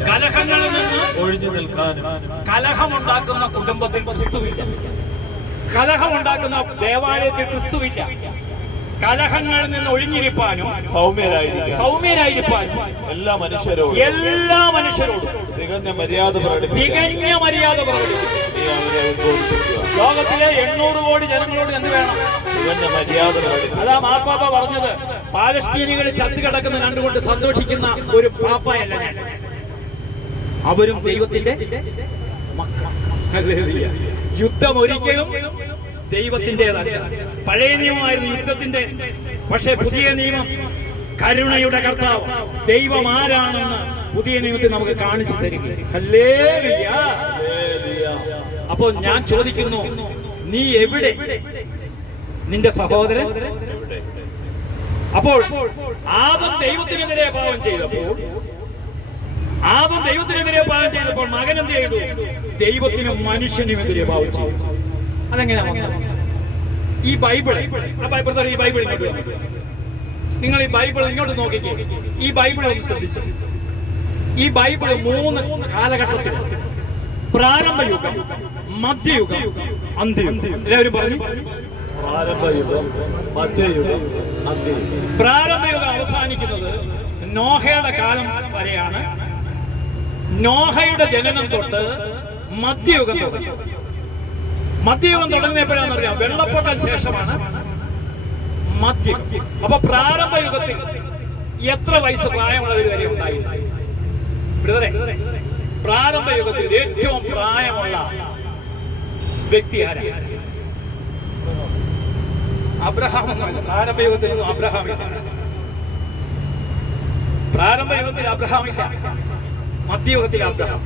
കലഹങ്ങളിൽ നിന്ന് ഒഴിഞ്ഞു നിൽക്കാനും, കലഹമുണ്ടാക്കുന്ന കുടുംബത്തിൽ ക്രിസ്തുവില്ല, കലഹമുണ്ടാക്കുന്ന ദേവാലയത്തിൽ ക്രിസ്തുവില്ല. കലഹങ്ങളിൽ നിന്ന് ഒഴിഞ്ഞിരിപ്പാനും സൗമ്യരായിരിക്കാനും എല്ലാ മനുഷ്യരോടും തികഞ്ഞ മര്യാദ പ്രകടിപ്പിക്കുക. ലോകത്തിലെ 800 കോടി ജനങ്ങളോട് എന്ത് വേണം? തികഞ്ഞ മര്യാദ. അതാ മാർപ്പാപ്പ പറഞ്ഞത്, പാലസ്തീനികൾ ചത്തുകിടക്കുന്ന കണ്ടുകൊണ്ട് സന്തോഷിക്കുന്ന ഒരു പാപ്പയല്ല ഞാൻ. അവരും ദൈവത്തിന്റെ മക്കൾ. യുദ്ധം ഒരിക്കലും ദൈവത്തിൻ്റെതല്ല. പഴയ നിയമമായിരുന്നു യുദ്ധത്തിന്റെ. പക്ഷെ പുതിയ നിയമം കരുണയുടെ കർത്താവ് ദൈവം ആരാണെന്ന് പുതിയ നിയമത്തിൽ നമുക്ക് കാണിച്ചു തരിക. ഹല്ലേലൂയ. അപ്പോൾ ഞാൻ ചോദിക്കുന്നു, നീ എവിടെ? നിന്റെ സഹോദരൻ? അപ്പോൾ ആദം ദൈവത്തിനെതിരെ പാപം ചെയ്തപ്പോൾ മകൻ എന്ത് ചെയ്തു? ദൈവത്തിനും മനുഷ്യനുമെതിരെ പാപം ചെയ്തു. അതെങ്ങനെയാ? ഈ ബൈബിൾ ഇങ്ങോട്ട്, നിങ്ങൾ ഈ ബൈബിൾ ഇങ്ങോട്ട് നോക്കിക്കേ. ഈ ബൈബിൾ ഒന്ന് ശ്രദ്ധിച്ചു. ഈ ബൈബിൾ 3 കാലഘട്ടത്തിൽ, പ്രാരംഭയുഗം, മധ്യയുഗം, അന്ത്യയുഗം. എല്ലാവരും പറഞ്ഞു പ്രാരംഭയുഗം, മധ്യയുഗം, അന്ത്യയുഗം. പ്രാരംഭയുഗം അവസാനിക്കുന്നത് നോഹയുടെ കാലം വരെയാണ്. നോഹയുടെ ജനനം തൊട്ട് മധ്യയുഗം തുടങ്ങി. മധ്യയുഗം തുടങ്ങുന്നപ്പോഴാണെന്നറിയാം, വെള്ളപ്പൊക്കം ശേഷമാണ് മധ്യം. അപ്പൊ പ്രാരംഭ യുഗത്തിൽ എത്ര വയസ്സ് പ്രായമുള്ളവർ വരെ ഉണ്ടായി? ബ്രദറെ, പ്രാരംഭ യുഗത്തിൽ ഏറ്റവും പ്രായമുള്ള വ്യക്തി ആരാണ്? അബ്രഹാം. പ്രാരംഭ യുഗത്തിൽ അബ്രഹാമില്ല. പ്രാരംഭ യുഗത്തിൽ അബ്രഹാമില്ല, മധ്യയുഗത്തിൽ അബ്രഹാം.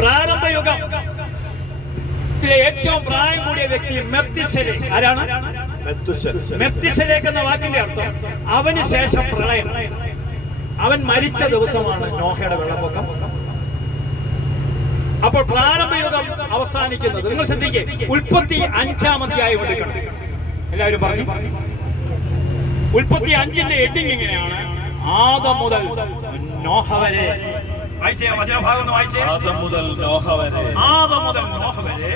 പ്രാരംഭ യുഗത്തിലെ ഏറ്റവും പ്രായം കൂടിയ വ്യക്തി മെത്തുശേലഹ്. ആരാണ്? മെത്തുശേലഹ് എന്ന വാക്കിന്റെ അർത്ഥം അവന് ശേഷം പ്രളയം. അവൻ മരിച്ച ദിവസമാണ് നോഹയുടെ വെള്ളപ്പൊക്കം. അപ്പോൾ പ്രാരംഭ യുഗം അവസാനിക്കുന്നത്, നിങ്ങൾ ശ്രദ്ധിക്കേ, ഉൽപ്പത്തി 5-ാം അധ്യായം എടുക്കണം. എല്ലാവരും പറഞ്ഞു. ഉൽപ്പത്തി 5-ന്റെ ഹെഡിങ് ഇങ്ങനെയാണ്: ആദം മുതൽ നോഹ വരെ. ആദം മുതൽ നോഹ വരെ. ആദം മുതൽ നോഹ വരെ.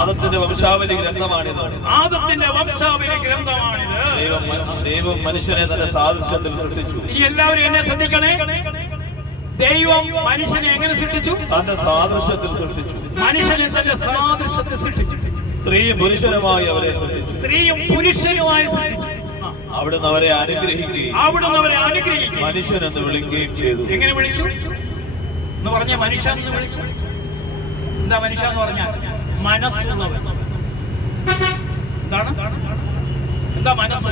ആദത്തിന്റെ വംശാവലി ഗ്രന്ഥമാണിത്. ആദത്തിന്റെ വംശാവലി ഗ്രന്ഥമാണിത്. ദൈവം മനുഷ്യനെ തന്റെ സാദൃശ്യത്തിൽ സൃഷ്ടിച്ചു. ഇനി എല്ലാവരും എന്നെ ശ്രദ്ധിക്കണേ. ദൈവം മനുഷ്യനെ എങ്ങനെ സൃഷ്ടിച്ചു? തന്റെ സാദൃശ്യത്തിൽ സൃഷ്ടിച്ചു. മനുഷ്യനെ തന്റെ സാദൃശ്യത്തിൽ സൃഷ്ടിച്ചു. സ്ത്രീയും പുരുഷനുമായി അവരെ സൃഷ്ടിച്ചു. സ്ത്രീയും പുരുഷനുമായി സൃഷ്ടിച്ചു. അവിടുന്ന് അവരെ അനുഗ്രഹിക്കുകയും മനുഷ്യൻ എന്ന് വിളിക്കുകയും ചെയ്തു. എങ്ങനെ വിളിച്ചു എന്ന് പറഞ്ഞ? മനുഷ്യ എന്ന് വിളിച്ചു. എന്താ മനുഷ്യ എന്ന് പറഞ്ഞാൽ? മനസ്സുള്ളവൻ. എന്താണ്? എന്താ മനസ്സ്?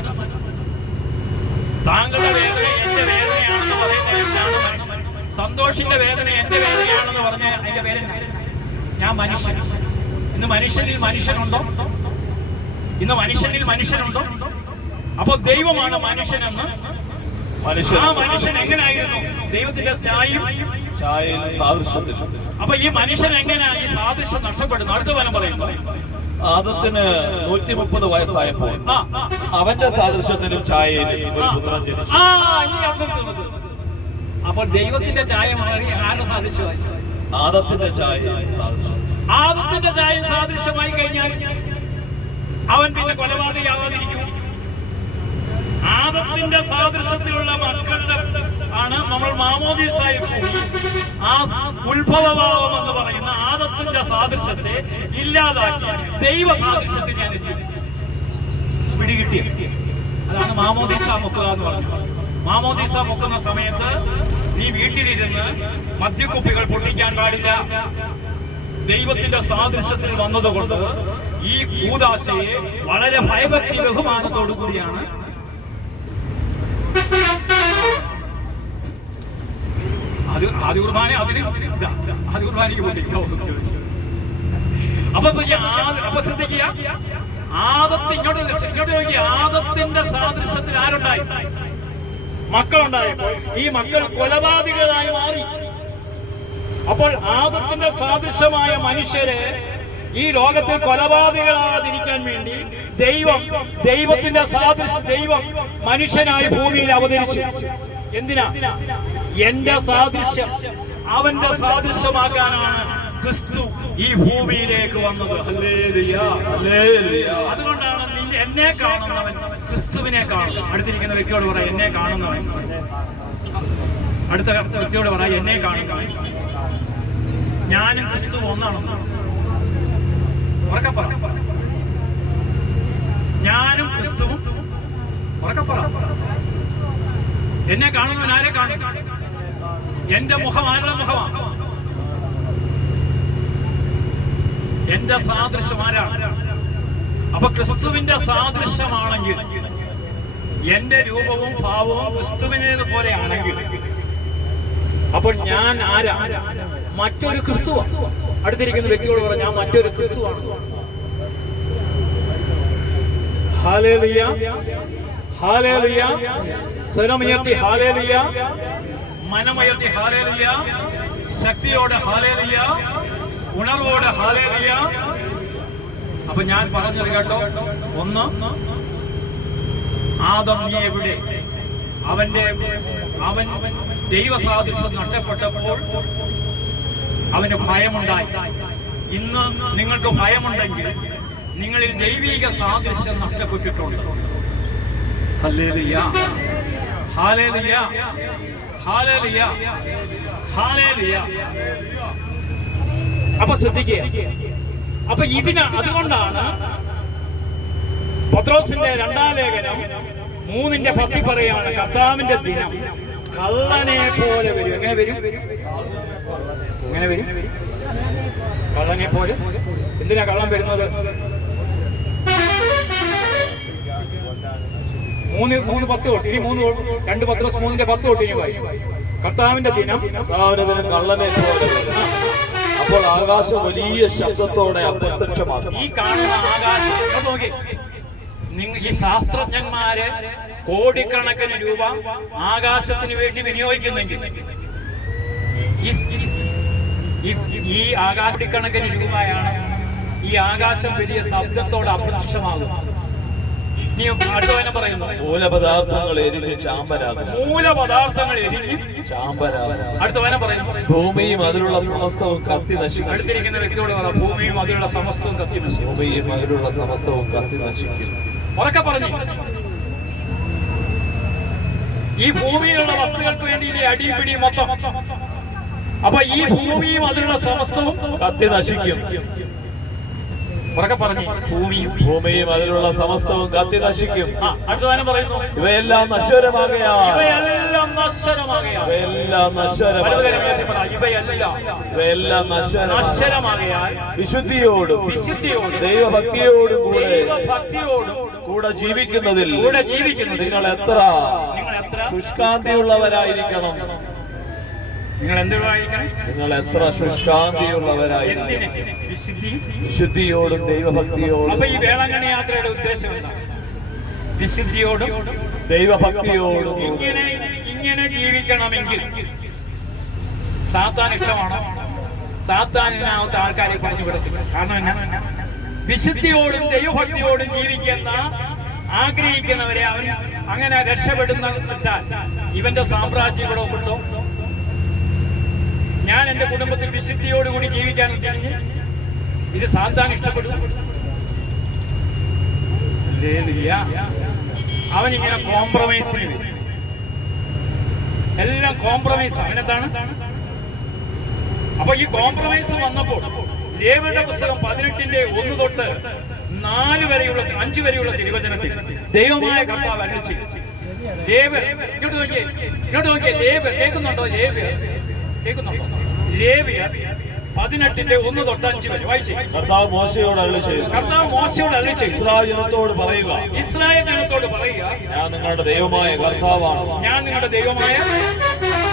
താങ്കളുടെ വേദന എന്റെ വേദനയാണെന്ന് പറയുന്നതിനാണ് മനുഷ്യൻ. സന്തോഷിന്റെ വേദന എന്റെ വേദനയാണെന്ന് പറഞ്ഞ അതിന്റെ പേരെന്താ? ഞാൻ മനുഷ്യൻ. ഇന്ന് മനുഷ്യനിൽ മനുഷ്യനുണ്ടോ? ഇന്ന് മനുഷ്യനിൽ മനുഷ്യനുണ്ടോ? അപ്പൊ ദൈവമാണ് മനുഷ്യനെന്ന്. ആ മനുഷ്യൻ എങ്ങനെയായിരുന്നു? ദൈവത്തിന്റെ സാദൃശ്യത്തിൽ. അപ്പൊ ഈ മനുഷ്യൻ എങ്ങനെയാ ഈ സാദൃശ്യം നഷ്ടപ്പെടുന്നു? അടുത്ത വനം പറയുന്നു, ആദത്തിന് 130 വയസ്സായപ്പോൾ അവന്റെ സാദൃശ്യത്തിലും ഛായയിലും ഒരു പുത്രൻ ജനിച്ചു. അപ്പൊ ദൈവത്തിന്റെ ഛായ മാറി ആരുടെ സാദൃശ്യമായി? ആദത്തിന്റെ ഛായ സാദൃശ്യം. ആദത്തിന്റെ ഛായ സാദൃശ്യമായി കഴിഞ്ഞാൽ അവൻ പിന്നെ കൊലപാതകയാവാതിരിക്കും. ആദത്തിന്റെ സാദൃശ്യത്തിലുള്ള മക്കളുടെ ആണ് നമ്മൾ മാമോദീസായി കൂടി ആ ഉത്ഭവഭാവം എന്ന് പറയുന്ന ആദത്തിന്റെ സാദൃശ്യത്തെ ഇല്ലാതാക്കി ദൈവ സാദൃശ്യത്തെ ഞാൻ പിടികിട്ടി. അതാണ് മാമോദീസ മുക്കുക എന്ന് പറഞ്ഞത്. മാമോദീസ മുക്കുന്ന സമയത്ത് നീ വീട്ടിലിരുന്ന് മദ്യക്കുപ്പികൾ പൊട്ടിക്കാൻ പാടില്ല. ദൈവത്തിന്റെ സാദൃശ്യത്തിൽ വന്നതുകൊണ്ട് ഈ കൂദാശയെ വളരെ ഭയഭക്തി ബഹുമാനത്തോടു കൂടിയാണ് ആദ്യ കുർബാന കുർബാനയ്ക്ക് പൊട്ടിക്കാം. അപ്പൊ ശ്രദ്ധിക്കുക, ഇങ്ങോട്ട് നോക്കിയ ആദത്തിന്റെ സാദൃശ്യത്തിൽ ആരുണ്ടായി? മക്കളുണ്ടായപ്പോൾ ഈ മക്കൾ കൊലപാതകരായി മാറി. അപ്പോൾ ആദത്തിന്റെ സാദൃശ്യമായ മനുഷ്യരെ ഈ ലോകത്തിൽ കൊലപാതകരാകാതിരിക്കാൻ വേണ്ടി ദൈവത്തിന്റെ ദൈവം മനുഷ്യനായി ഭൂമിയിൽ അവതരിച്ചു. എന്തിനാ? എന്റെ സാദൃശ്യം അവന്റെ സാദൃശ്യമാക്കാനാണ് ക്രിസ്തു ഈ ഭൂമിയിലേക്ക് വന്നത്. Hallelujah, hallelujah. അതുകൊണ്ടാണ് എന്നെ കാണുന്നവൻ ക്രിസ്തുവിനെ കാണും. അടുത്തിരിക്കുന്ന വ്യക്തിയോട് പറ, എന്നെ കാണുന്നവൻ. അടുത്ത വ്യക്തിയോട് പറ, എന്നെ കാണുന്നവൻ. ഞാനും ക്രിസ്തു ഒന്നാണെന്ന് ഉറക്കെ പറ. ഞാനും ക്രിസ്തുവും ഉറക്കെ പറ. എന്നെ കാണുന്നവൻ ആരെ കാണും? എന്റെ മുഖം ആരുടെ മുഖമാണ്? എന്റെ സാദൃശ്യം ആരാണ്? അപ്പൊ ക്രിസ്തുവിന്റെ സാദൃശ്യമാണെങ്കിൽ എന്റെ രൂപവും ഭാവവും ക്രിസ്തുവിനേതുപോലെ ആണെങ്കിൽ അപ്പോൾ ഞാൻ ആരാ? മറ്റൊരു ക്രിസ്തുവാണ്. അടുത്തിരിക്കുന്ന വ്യക്തിയോട് പറഞ്ഞ ഞാൻ മറ്റൊരു ക്രിസ്തുവാണ്. ഹല്ലേലൂയ, ഹല്ലേലൂയ. സ്വരമുയർത്തി ഹല്ലേലൂയ, മനമുയർത്തി ഹല്ലേലൂയ, ശക്തിയോടെ ഹല്ലേലൂയ, ഉണർവോടെ ഹല്ലേലൂയ. അപ്പൊ ഞാൻ പറഞ്ഞത് കേട്ടോ. ഒന്ന്, ആദം നീ എവിടെ? അവൻ ദൈവസാദൃശ്യം നഷ്ടപ്പെട്ടപ്പോൾ അവന് ഭയമുണ്ടായി. ഇന്ന് നിങ്ങൾക്ക് ഭയമുണ്ടെങ്കിൽ നിങ്ങളിൽ ദൈവിക സാദൃശ്യം നഷ്ടപ്പെട്ടിട്ടുണ്ട്. ഹല്ലേലൂയ, ഹല്ലേലൂയ, ഹല്ലേലൂയ, ഹല്ലേലൂയ. അപ്പൊ ശ്രദ്ധിക്കുക. അപ്പൊ അതുകൊണ്ടാണ് പത്രോസിന്റെ 2-ാം ലേഖനം 3:10 പറയാണ്, കർത്താവിന്റെ ദിനം കള്ളനെ പോലെ വരും. എങ്ങനെ വരും? എങ്ങനെ വരും? കള്ളനെ പോലെ. എന്തിനാ കള്ളൻ വരുന്നത്? 3:10 തൊട്ട് ഇനി 2 പത്രോസ് 3:10 തൊട്ട് ഇനി വായി. കർത്താവിന്റെ ദിനം കള്ളനെ പോലെ. അപ്പോൾ ആകാശം വലിയ ശബ്ദത്തോടെ അപ്രത്യക്ഷമാകും. ഈ കാണുന്ന ആകാശം നോക്കി, ഈ ശാസ്ത്രജ്ഞന്മാര് കോടിക്കണക്കിന് രൂപ ആകാശത്തിന് വേണ്ടി വിനിയോഗിക്കുന്നെങ്കിൽ ഈ ആകാശക്കണക്കിന് രൂപയാണ് ഈ ആകാശം വലിയ ശബ്ദത്തോടെ അപ്രത്യക്ഷമാകും. നീ അടുത്തവനെ പറയുന്നു, മൂലപദാർത്ഥങ്ങൾ എരിഞ്ഞ് ചാമ്പരാകും. മൂലപദാർത്ഥങ്ങൾ എരിഞ്ഞ് ചാമ്പരാകും. അടുത്തവനെ പറയുന്നു, ഭൂമിയും അതിലുള്ള സമസ്തവും കത്തി നശിക്കും. അടുത്തിരിക്കുന്ന വ്യക്തിയോട് പറ, ഭൂമിയും അതിലുള്ള സമസ്തവും കത്തി നശിക്കും. ഭൂമിയും അതിലുള്ള സമസ്തവും കത്തി നശിക്കും. ഉറക്കെ പറഞ്ഞു. ഈ ഭൂമിയിലുള്ള വസ്തുക്കൾക്ക് വേണ്ടി അടിപിടി മൊത്തം. അപ്പൊ ഈ ഭൂമിയും അതിലുള്ള സമസ്തവും കത്തി നശിക്കും. ഉറക്കെ പറഞ്ഞു, ഭൂമിയും അതിലുള്ള സമസ്തവും കത്തി നശിക്കും. അടുത്തവനെ പറയുന്നു, ഇവയെല്ലാം നശ്വരമാകയാൽ വിശുദ്ധിയോടും ദൈവഭക്തിയോടും കൂടെ ജീവിക്കുന്നതിൽ നിങ്ങൾ എത്ര ശുഷ്കാന്തിയുള്ളവരായിരിക്കണം. നിങ്ങൾ എത്ര ശുഷ്കാന്തിയുള്ളവരായിരിക്കണം. വിശുദ്ധിയോടും ദൈവഭക്തിയോടും. അപ്പൊ ഈ വേളാങ്കണ്ണി യാത്രയുടെ ഉദ്ദേശം എന്താ? വിശുദ്ധിയോടും ദൈവഭക്തിയോടും. ഇങ്ങനെ ജീവിക്കണമെങ്കിൽ സാത്താൻ ഇഷ്ടമാണോ? സാത്താനിനകത്ത് ആൾക്കാരെ പറഞ്ഞു വിടത്തില്ല. കാരണം എന്നാ? വിശുദ്ധിയോടും ദൈവഭക്തിയോടും ജീവിക്കുന്ന ആഗ്രഹിക്കുന്നവരെ അവൻ അങ്ങനെ രക്ഷപ്പെടുന്ന ഇവന്റെ സാമ്രാജ്യം ഇവിടെ ഒപ്പിട്ടോ. ഞാൻ എന്റെ കുടുംബത്തിൽ വിശുദ്ധിയോടുകൂടി ജീവിക്കാൻ തിരിഞ്ഞ് ഇത് സാത്താൻ ഇഷ്ടപ്പെടും. അവനിങ്ങനെ കോംപ്രമൈസിന് വരും. എല്ലാം കോംപ്രമൈസ്. അവനെന്താണ്? അപ്പൊ ഈ കോംപ്രമൈസ് വന്നപ്പോൾ ലേവ്യരുടെ പുസ്തകം 18:1 തൊട്ട് 5 വരെയുള്ള തിരുവചനത്തിൽ ദൈവമായ കർത്താവ് അരുളിച്ചെയ്തു. ലേവ്യർ ഇങ്ങോട്ട് നോക്കിയേ. ലേവ്യർ കേൾക്കുന്നുണ്ടോ? ലേവ്യർ 18:1 തൊട്ട് 5 വരെ വായിച്ചേ. കർത്താവ് മോശയോട് അരുളിച്ചെയ്തു. ഇസ്രായേൽ ജനത്തോട് പറയുക, ഞാൻ നിങ്ങളുടെ ദൈവമായ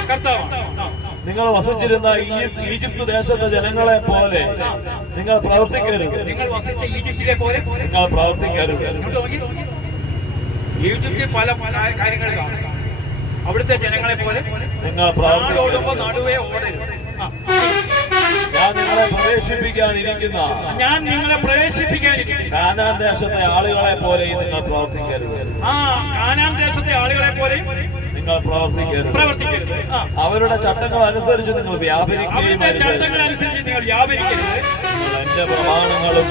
കർത്താവാണ്. നിങ്ങൾ വസിച്ചിരുന്ന ഈജിപ്ത് ദേശത്തെ ജനങ്ങളെ പോലെ നിങ്ങൾ പ്രവർത്തിക്കരുത്. നിങ്ങൾ വസിച്ച ഈജിപ്തിലെ പോലെ നിങ്ങൾ പ്രവർത്തിക്കരുത്. ഈജിപ്തിൽ പല കാര്യങ്ങൾ കാണും. അവിടുത്തെ ജനങ്ങളെ പോലെ നിങ്ങൾ ഓടുമ്പോ നടുവേ ഓടരുത്. ഞാൻ നിങ്ങളെ പ്രവേശിപ്പിക്കാനിരിക്കുന്ന കാനാൻ ദേശത്തെ ആളുകളെ പോലെ നിങ്ങൾ പ്രവർത്തിക്കരുത്. കാനാൻ ദേശത്തെ ആളുകളെ പോലെ നിങ്ങൾ പ്രവർത്തിക്കരുത്. അവരുടെ ചട്ടങ്ങൾ അനുസരിച്ച് നിങ്ങൾ വ്യാപരിക്കുകയും എന്റെ പ്രമാണങ്ങളും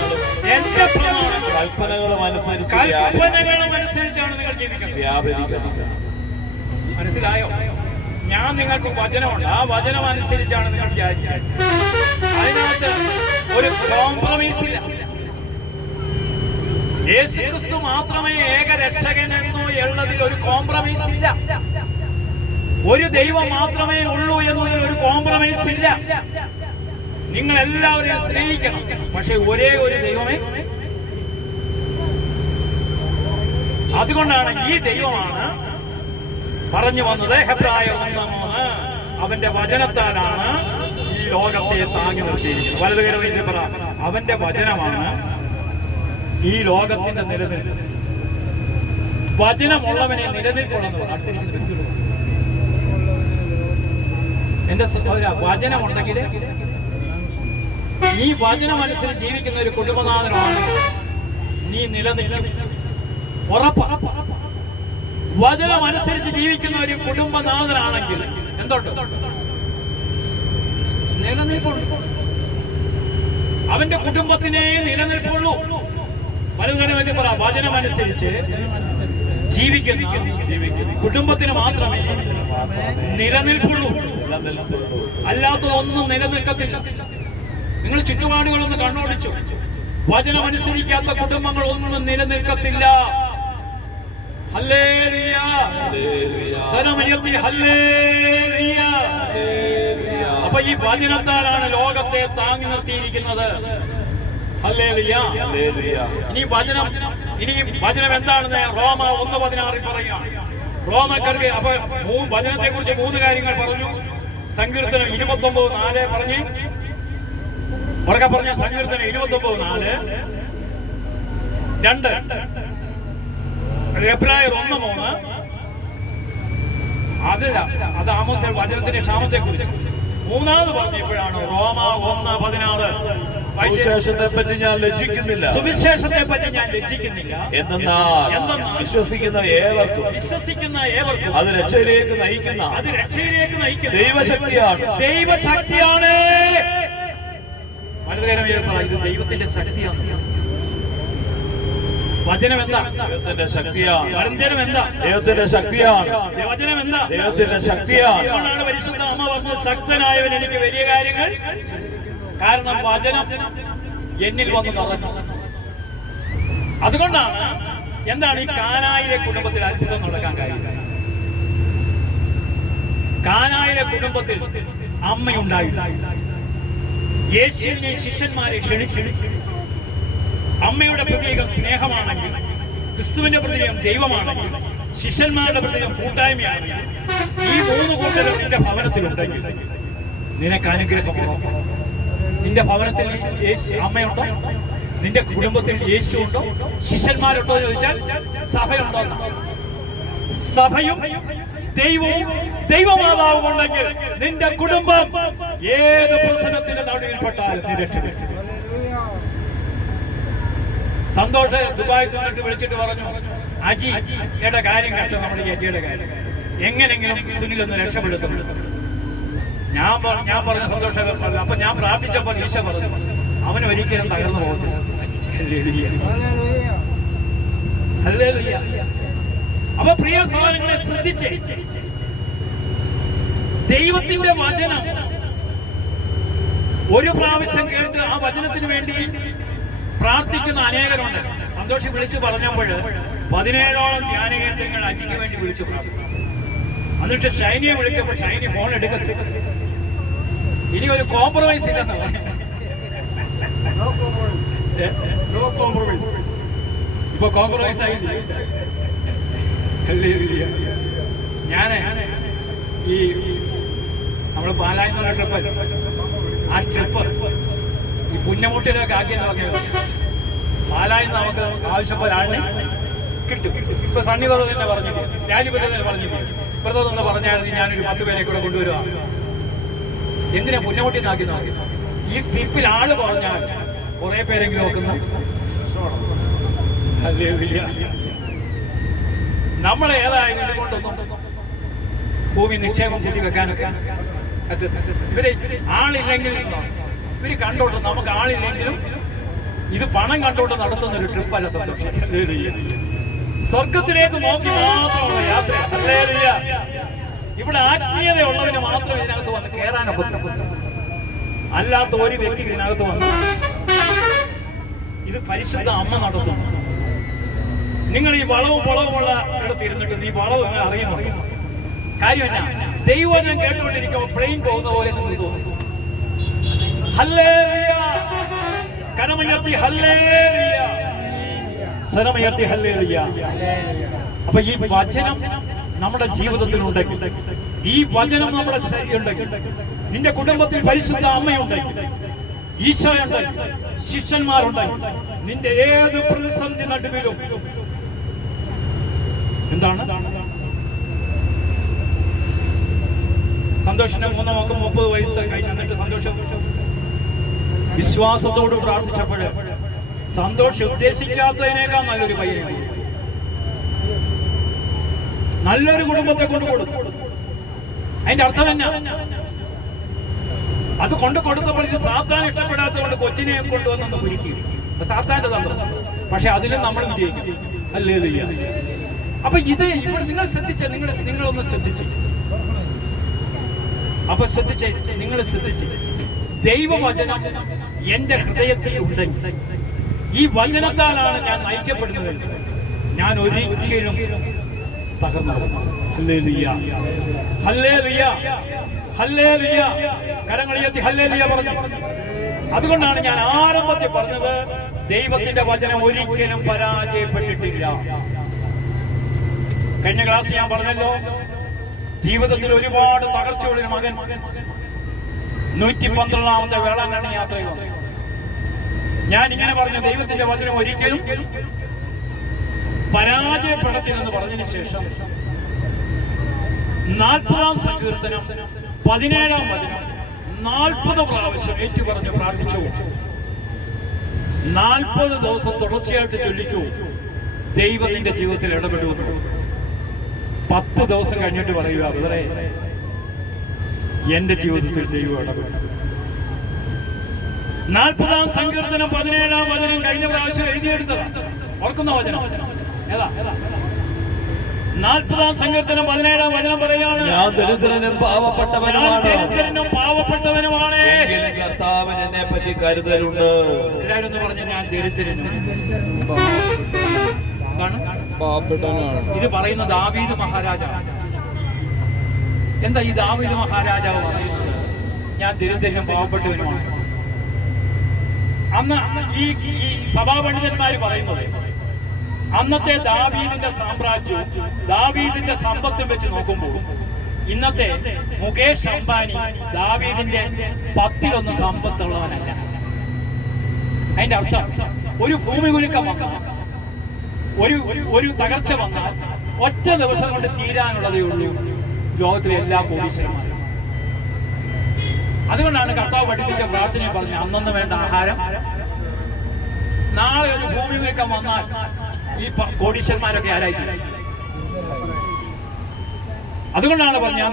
കൽപ്പനകളും അനുസരിച്ചാണ് നിങ്ങൾ ജീവിക്കുന്നത്. വ്യാപരിക്കണം. മനസ്സിലായോ? ഞാൻ നിങ്ങൾക്ക് വചനമുണ്ട്. ആ വചനം അനുസരിച്ചാണ് നിങ്ങൾ വിചാരിക്കുന്നത്. അതിനകത്ത് ഒരു കോംപ്രമൈസ് ഇല്ല. യേശുക്രിസ്തു മാത്രമേ ഏക രക്ഷകനെന്നോ ഉള്ളതിൽ ഒരു കോംപ്രമൈസ് ഇല്ല. ഒരു ദൈവം മാത്രമേ ഉള്ളൂ എന്നതിൽ ഒരു കോംപ്രമൈസ് ഇല്ല. നിങ്ങൾ എല്ലാവരെയും സ്നേഹിക്കണം. പക്ഷെ ഒരേ ഒരു ദൈവമേ. അതുകൊണ്ടാണ് ഈ ദൈവമാണ് പറഞ്ഞു വന്നത്. ഹെബ്രായർ 1:3 അവന്റെ വചനത്താലാണ് ഈ ലോകത്തെ താങ്ങി നിർത്തിയിരിക്കുന്നത്. വലതുകരയിൽ പറ, അവന്റെ വചനമാണ് ഈ ലോകത്തിന്റെ നിലനിൽപ്പ്. വചനമുള്ളവനെ നിലനിൽക്കൊള്ളുന്നു. എന്റെ വചനമുണ്ടെങ്കിൽ നീ വചനമനുസരിച്ച് ജീവിക്കുന്ന ഒരു കുടുംബനാഥനമാണ്. നീ നിലനിൽക്കും. ഉറപ്പ്. വചനമനുസരിച്ച് ജീവിക്കുന്ന ഒരു കുടുംബനാഥനാണെങ്കിൽ എന്തുണ്ട്? നിലനിൽപ്പുള്ളൂ. അവന്റെ കുടുംബത്തിനെ നിലനിൽപ്പുള്ളൂ. വലുതരത്തിൽ പറ, വചനമനുസരിച്ച് ജീവിക്കുന്ന കുടുംബത്തിന് മാത്രമേ നിലനിൽപ്പുള്ളൂ. അല്ലാത്തതൊന്നും നിലനിൽക്കത്തില്ല. നിങ്ങൾ ചുറ്റുപാടുകളൊന്ന് കണ്ണോടിച്ചു. വചനമനുസരിക്കാത്ത കുടുംബങ്ങൾ ഒന്നും നിലനിൽക്കത്തില്ല. ഹല്ലേലൂയ. സ്വരമുയർത്തി ഹല്ലേലൂയ. അപ്പൊ ഈ വചനത്താലാണ് ലോകത്തെ താങ്ങി നിർത്തിയിരിക്കുന്നത്. ഹല്ലേലൂയ. ഇനി വചനം എന്താണെന്ന് റോമ 1:16 പറയാം. റോമക്കാർക്ക് അപ്പൊ വചനത്തെ കുറിച്ച് 3 കാര്യങ്ങൾ പറഞ്ഞു. സങ്കീർത്തനം 29:4 പറഞ്ഞ് ഉറക്കെ പറഞ്ഞ സങ്കീർത്തനം 29:4. 2 എബ്രായർ 1:3. അത് ആമോസ് വചനത്തിന്റെ ക്ഷാമത്തെ കുറിച്ച്. 3ാമത് പറഞ്ഞപ്പോഴാണ് റോമ 1:16. സുവിശേഷത്തെ പറ്റി ഞാൻ ലജ്ജിക്കുന്നില്ല, സുവിശേഷത്തെ പറ്റി ഞാൻ ലജ്ജിക്കുന്നില്ല എന്നാൽ വിശ്വസിക്കുന്ന ഏവർക്കും അത് രക്ഷയിലേക്ക് നയിക്കുന്ന ദൈവശക്തിയാണ്. ദൈവശക്തിയാണ്. ഇത് ദൈവത്തിന്റെ ശക്തിയാണ്. വചനം എന്താ? ദൈവത്തിന്റെ ശക്തിയാണ്. വചനം എന്താ? ദൈവത്തിന്റെ ശക്തിയാണ്. വചനം എന്താ? ദൈവത്തിന്റെ ശക്തിയാണ്. അതുകൊണ്ടാണ് പരിശുദ്ധ അമ്മ പറഞ്ഞത്, ശക്തനായവൻ എനിക്ക് വലിയ കാര്യങ്ങൾ. കാരണം വചനം എന്നിൽ വന്ന് നടന്നു. അതുകൊണ്ടാണ് എന്താണ് ഈ കാനായിലെ കുടുംബത്തിൽ അത്ഭുതം നടക്കാൻ കഴിയുന്നത്. കാനായിലെ കുടുംബത്തിൽ അമ്മയുണ്ടായില്ല. യേശുവിനെ ശിഷ്യന്മാരെ ക്ഷണിച്ചു. അമ്മയുടെ പ്രതീകം സ്നേഹമാണെങ്കിൽ, ക്രിസ്തുവിന്റെ പ്രതീകം ദൈവമാണെങ്കിൽ, ശിഷ്യന്മാരുടെ പ്രതീകം കൂട്ടായ്മയാണെങ്കിൽ, ഈ 3 കൂട്ടരും നിന്റെ ഭവനത്തിലുണ്ടെങ്കിൽ നിനക്ക് അനുഗ്രഹമാണോ? നിന്റെ ഭവനത്തിൽ അമ്മയുണ്ടോ? നിന്റെ കുടുംബത്തിൽ യേശു ഉണ്ടോ? ശിഷ്യന്മാരുണ്ടോ എന്ന് ചോദിച്ചാൽ സഭയുണ്ടോ? സഭയും ദൈവവും ദൈവമാതാവും ഉണ്ടെങ്കിൽ നിന്റെ കുടുംബം ഏത് പ്രശ്നത്തിന്റെ നടുവിൽപ്പെട്ടാലും നീ രക്ഷപ്പെട്ടു. സന്തോഷ് ദുബായിൽ നിന്നിട്ട് വിളിച്ചിട്ട് പറഞ്ഞു, അജിയുടെ കാര്യം കഷ്ടം, നമ്മുടെ അജിയുടെ കാര്യം എങ്ങനെങ്കിലും സുനിലൊന്ന് രക്ഷപ്പെടുത്തുന്നു. ഞാൻ പറഞ്ഞ സന്തോഷം. അപ്പൊ ഞാൻ പ്രാർത്ഥിച്ചപ്പോൾ ഈശോ പറഞ്ഞു, അവൻ ഒരിക്കലും തകർന്നു പോകത്തില്ല. അപ്പൊ പ്രിയ സഹോദരങ്ങളെ ശ്രദ്ധിച്ചേ, ദൈവത്തിന്റെ വചനം ഒരു പ്രാവശ്യം കേട്ട് ആ വചനത്തിന് വേണ്ടി പ്രാർത്ഥിക്കുന്ന അനേകരുണ്ട്. സന്തോഷം വിളിച്ചു പറഞ്ഞപ്പോൾ 17ഓളം ധ്യാന കേന്ദ്രങ്ങൾ അജിക്ക് വേണ്ടി വിളിച്ചു പ്രാർത്ഥിച്ചു. എന്നിട്ട് ഷൈനിയെ വിളിച്ചപ്പോൾ ഷൈനി ഫോൺ എടുക്കത്തില്ല. ഇനി ഒരു കോംപ്രമൈസ് ഇല്ലെന്ന് പറഞ്ഞു. ഇപ്പൊ കോംപ്രമൈസ് ആയി. ഞാന് ഈ നമ്മള് പാലായിൽ നിന്നുള്ള ട്രിപ്പ്, ആ ട്രിപ്പ് ഈ പുന്നമുട്ടിലൊക്കെ ആക്കിയെന്ന് പറഞ്ഞത് പാലായിൽ നിന്ന് നമുക്ക് ആവശ്യപോലെ ആളിനെ കിട്ടും. ഇപ്പൊ സണ്ണിതോട് തന്നെ പറഞ്ഞില്ലേ, രാജിപതി തന്നെ പറഞ്ഞില്ലേ, ഇപ്പുറത്തൊന്ന് പറഞ്ഞായിരുന്നു ഞാനൊരു 10 പേരെ കൂടെ കൊണ്ടുവരുക. എന്തിനാ പുന്നമുട്ടി നാക്കി നോക്കി? ഈ ട്രിപ്പിൽ ആള് പറഞ്ഞാൽ കുറെ പേരെങ്കിലും നോക്കുന്ന നമ്മളെ ഏതായാലും ഇതുകൊണ്ടൊന്നും ഭൂമി നിക്ഷേപം ചെയ്ത് വെക്കാനൊക്കെ ഇവര് ആളില്ലെങ്കിൽ ഇവര് കണ്ടോട്ട്, നമുക്ക് ആളില്ലെങ്കിലും ഇത് പണം കണ്ടോട്ട് നടത്തുന്ന ഒരു ട്രിപ്പല്ല സന്തോഷം. സ്വർഗത്തിലേക്ക് നോക്കി മാത്രമുള്ള യാത്ര. ഇവിടെ ആത്മീയതയുള്ളവന് മാത്രം ഇതിനകത്ത് വന്ന് കയറാനൊക്കെ, അല്ലാത്ത ഒരു വ്യക്തി ഇതിനകത്ത് വന്ന് ഇത് പരിശുദ്ധ അമ്മ നടത്തുന്നു. നിങ്ങൾ ഈ വളവുമുള്ള ഇടത്ത് ഇരുന്നിട്ട് നീ വളവ് നിങ്ങൾ അറിയുന്നു കാര്യം എന്നാ? ദൈവവചനം കേട്ടുകൊണ്ടിരിക്കുമ്പോൾ പ്ലെയിൻ പോകുന്ന പോലെ നിങ്ങൾ തോന്നുന്നു. ഹല്ലേലൂയ, കരമുയർത്തി ഹല്ലേലൂയ, സ്വരമുയർത്തി ഹല്ലേലൂയ. അപ്പൊ ഈ വചനം നമ്മുടെ ജീവിതത്തിലുണ്ടെങ്കിൽ, ഈ വചനം നമ്മുടെ ശരീരമുണ്ടെങ്കിൽ, നിന്റെ കുടുംബത്തിൽ പരിശുദ്ധ അമ്മയുണ്ടെങ്കിൽ, ഈശോയുണ്ടെങ്കിൽ, ശിഷ്യന്മാരുണ്ടെങ്കിൽ, നിന്റെ ഏത് പ്രതിസന്ധി നടുവിലും എന്താണ് സന്തോഷിന്റെ 30 വയസ്സ് കഴിഞ്ഞിട്ട് സന്തോഷം വിശ്വാസത്തോട് പ്രാർത്ഥിച്ചപ്പോൾ സന്തോഷം ഉദ്ദേശിക്കാത്തതിനേക്കാൾ നല്ലൊരു പയ്യനെ, നല്ലൊരു കുടുംബത്തെ കൊണ്ട് കൊടുത്തു. അതിന്റെ അർത്ഥം എന്നാ? അത് കൊണ്ട് കൊടുത്തപ്പോൾ ഇത് സാത്താൻ ഇഷ്ടപ്പെടാത്തതുകൊണ്ട് കൊച്ചിനെ കൊണ്ടുവന്നൊന്ന് ഒരുക്കി. സാത്താന്റെ തന്ത്രം. പക്ഷെ അതിലും നമ്മൾ വിജയിക്കും. ഹല്ലേലൂയ. അപ്പൊ ഇത് ഇവിടെ നിങ്ങൾ ശ്രദ്ധിച്ച, നിങ്ങളൊന്ന് ശ്രദ്ധിച്ചു. അപ്പൊ നിങ്ങൾ ശ്രദ്ധിച്ച്, ദൈവവചനം എന്റെ ഹൃദയത്തിൽ ഉണ്ടെങ്കിൽ ഈ വചനത്താലാണ് ഞാൻ നയിക്കപ്പെടുന്നത്. ഞാൻ ഒരിക്കലും തകർന്നു. ഹല്ലേലൂയ, ഹല്ലേലൂയ, ഹല്ലേലൂയ. കരങ്ങളുയർത്തി ഹല്ലേലൂയ പറഞ്ഞു. അതുകൊണ്ടാണ് ഞാൻ ആരംഭത്തിൽ പറഞ്ഞത്, ദൈവത്തിന്റെ വചനം ഒരിക്കലും പരാജയപ്പെട്ടിട്ടില്ല. കഴിഞ്ഞ ക്ലാസ് ഞാൻ പറഞ്ഞല്ലോ, ജീവിതത്തിൽ ഒരുപാട് തകർച്ചയുള്ള മകൻ 112ാമത്തെ വേളാങ്കണ്ണി യാത്രയിൽ വന്നു. ഞാൻ ഇങ്ങനെ പറഞ്ഞു, ദൈവത്തിന്റെ വചനം ഒരിക്കലും പരാജയപ്പെടത്തില്ലെന്ന് പറഞ്ഞതിന് ശേഷം 40ാം സങ്കീർത്തനം 17ാം വചനം 40 പ്രാവശ്യം ഏറ്റുപറഞ്ഞു പ്രാർത്ഥിച്ചു. 40 ദിവസം തുടർച്ചയായിട്ട് ചൊല്ലിക്കൂ, ദൈവം നിന്റെ ജീവിതത്തിൽ ഇടപെടുന്നു. 10 ദിവസം കഴിഞ്ഞിട്ട് പറയുക, അവരെ എന്റെ ജീവിതത്തിൽ ദൈവം ഇടപെടും. 40ാം സങ്കീർത്തനം 17ാം വചനം കഴിഞ്ഞ പ്രാവശ്യം എഴുതിയെടുത്തതാണ്. ഓർക്കുന്ന വചനം ഏതാ? 40ാം സങ്കീർത്തനം 17ാം വചനം പറയുകയാണ്, ഞാൻ ദരിദ്രനും പാവപ്പെട്ടവനുമാണ്, കർത്താവിന് എന്നെ പറ്റി കരുതലുണ്ട്. എല്ലാവരും ഒന്ന് പറഞ്ഞു, ഞാൻ ദരിദ്രനും പാവപ്പെട്ടവനാണ്. ഇത് പറയുന്ന ദാവീദ് മഹാരാജാവ്. എന്താ ഈ ദാവീദ് മഹാരാജാവ് പറയുന്നത്? ഞാൻ ദരിദ്രനും പാവപ്പെട്ടവനുമാണ്. അന്ന് ഈ സഭാപണ്ഡിതന്മാര് പറയുന്നത്, അന്നത്തെ ദാവീദിന്റെ സാമ്രാജ്യവും ദാവീദിന്റെ സമ്പത്തും വെച്ച് നോക്കുമ്പോൾ ഇന്നത്തെ മുകേഷ് അംബാനി ദാവീദിന്റെ 10-1 സമ്പത്തുള്ളവനല്ല. അതിന്റെ അർത്ഥം, ഒരു ഭൂമി കുലുക്കം വന്നാൽ, ഒരു തകർച്ച വന്നാൽ ഒറ്റ ദിവസം കൊണ്ട് തീരാനുള്ളതേ ഉള്ളൂ ലോകത്തിലെ എല്ലാ കോടീശ്വരന്മാരും. അതുകൊണ്ടാണ് കർത്താവ് പഠിപ്പിച്ച പ്രാർത്ഥനയെ പറഞ്ഞ്, അന്നൊന്ന് വേണ്ട ആഹാരം. നാളെ ഒരു ഭൂമി കുലുക്കം വന്നാൽ ഈ കോടീശ്വരന്മാരൊക്കെ ആരായിരിക്കും? അതുകൊണ്ടാണ് പറഞ്ഞ, ഞാൻ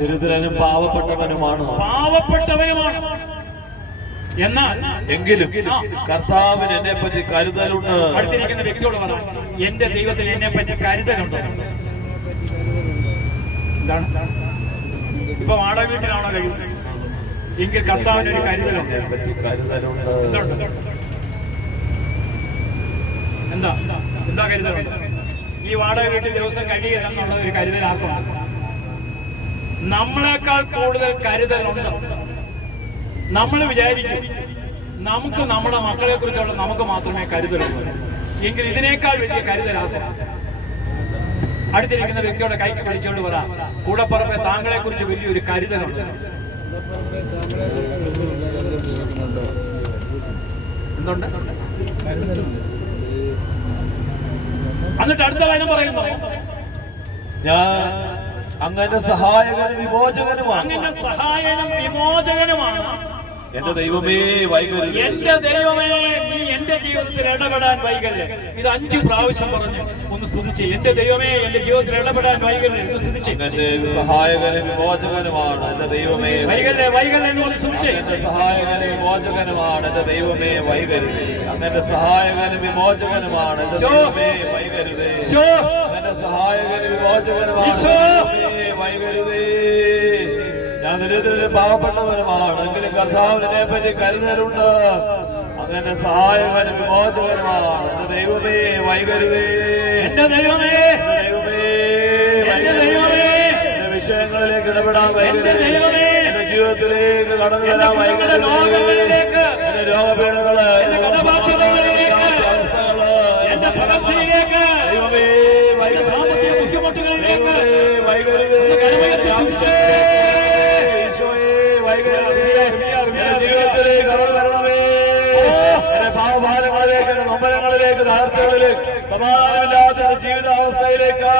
ദരിദ്രനും പാവപ്പെട്ടവനുമാണ്. എന്നാൽ എങ്കിലും കർത്താവിന് എന്നെ പറ്റി കരുതലുണ്ട്. അടുത്തിരിക്കുന്ന വ്യക്തിയോട് പറയാം, എന്റെ ദൈവത്തിന് എന്നെ പറ്റി കരുതലുണ്ട്. എന്താണ്? ഇപ്പൊ വാടക വീട്ടിലാണോ കഴിയുന്നത്? എങ്കിൽ കർത്താവിന് ഒരു കരുതലുണ്ട്. എന്താ എന്താ കരുതലുണ്ട്? ഈ വാടക വീട്ടിൽ ദിവസം കഴിയുക എന്നുള്ള ഒരു കരുതലാക്കണം. നമ്മളെക്കാൾ കൂടുതൽ കരുതലുണ്ട്. നമ്മൾ വിചാരിക്കും നമുക്ക് നമ്മുടെ മക്കളെ കുറിച്ചുള്ള നമുക്ക് മാത്രമേ കരുതലുള്ളൂ. എങ്കിൽ ഇതിനേക്കാൾ വലിയ കരുതലാകും. അടുത്തിരിക്കുന്ന വ്യക്തിയോടെ കൈക്ക് പിടിച്ചോണ്ട് പറ, കൂടപ്പുറമെ താങ്കളെ കുറിച്ച് വലിയൊരു കരുതലുണ്ട്. എന്തുണ്ട്? എന്നിട്ട് അടുത്ത കാര്യം പറയുന്നു, ഞാൻ അങ്ങനെ സഹായകനും വിമോചകനുമാണ്. അങ്ങനെ സഹായനും വിമോചകനുമാണ്. എന്റെ ദൈവമേ വൈകരുത്. എന്റെ ദൈവമേ, നീ എന്റെ ജീവിതത്തിൽ ഇടപെടാൻ വൈകല്ലേ. ഇത് 5 പ്രാവശ്യം പറഞ്ഞു. ഒന്ന് സ്തുതിച്ച്, എന്റെ ദൈവമേ എന്റെ ജീവിതത്തിൽ ഇടപെടാൻ വൈകല്ലേ. ഒന്ന് സ്തുതിച്ച്, എന്റെ സഹായകനും വിമോചകനുമാണ്. എന്റെ ദൈവമേ വൈകല്ലേ, വൈകല്ലേ എന്ന് പറഞ്ഞ് സ്തുതിച്ച്. എന്റെ സഹായകനും വിമോചകനുമാണ്. എന്റെ ദൈവമേ വൈകരുത്. എന്റെ സഹായകനും വിമോചകനുമാണ്. എന്റെ ദൈവമേ വൈകരുത്. എന്റെ സഹായകനും വിമോചകനുമാണ്. വൈകരുതേ. ഞാൻ ദരിദ്രനും പാവപ്പെട്ടവനുമാണ്, എങ്കിലും കർത്താവിനെ എന്നെ പറ്റി കരുതലുണ്ട്. അങ്ങനെ സഹായകനും വിമോചകനുമാണ്. എന്റെ ദൈവമേ വൈകരുതേ. എന്റെ ദൈവമേ, എന്റെ വിഷയങ്ങളിലേക്ക് ഇടപെടാൻ വൈകരുതേ. എന്റെ ജീവിതത്തിലേക്ക് കടന്നു വരാൻ വൈകരുതേ. എന്റെ രോഗപീഠകള്, അവസ്ഥകള്, എന്റെ സമർച്ചയിലേക്ക്, ദൈവമേ വൈകരുതേ. ബുദ്ധിമുട്ടുകളിലേക്ക് വൈകരുതേ. ജീവിതത്തിലേക്ക് കടന്നു വരണമേ. എന്റെ പാവഭാരങ്ങളിലേക്ക്, എന്റെ നൊമ്പരങ്ങളിലേക്ക്, തകർച്ചകളിലേക്ക്, സമാധാനമില്ലാത്ത ജീവിതാവസ്ഥയിലേക്ക്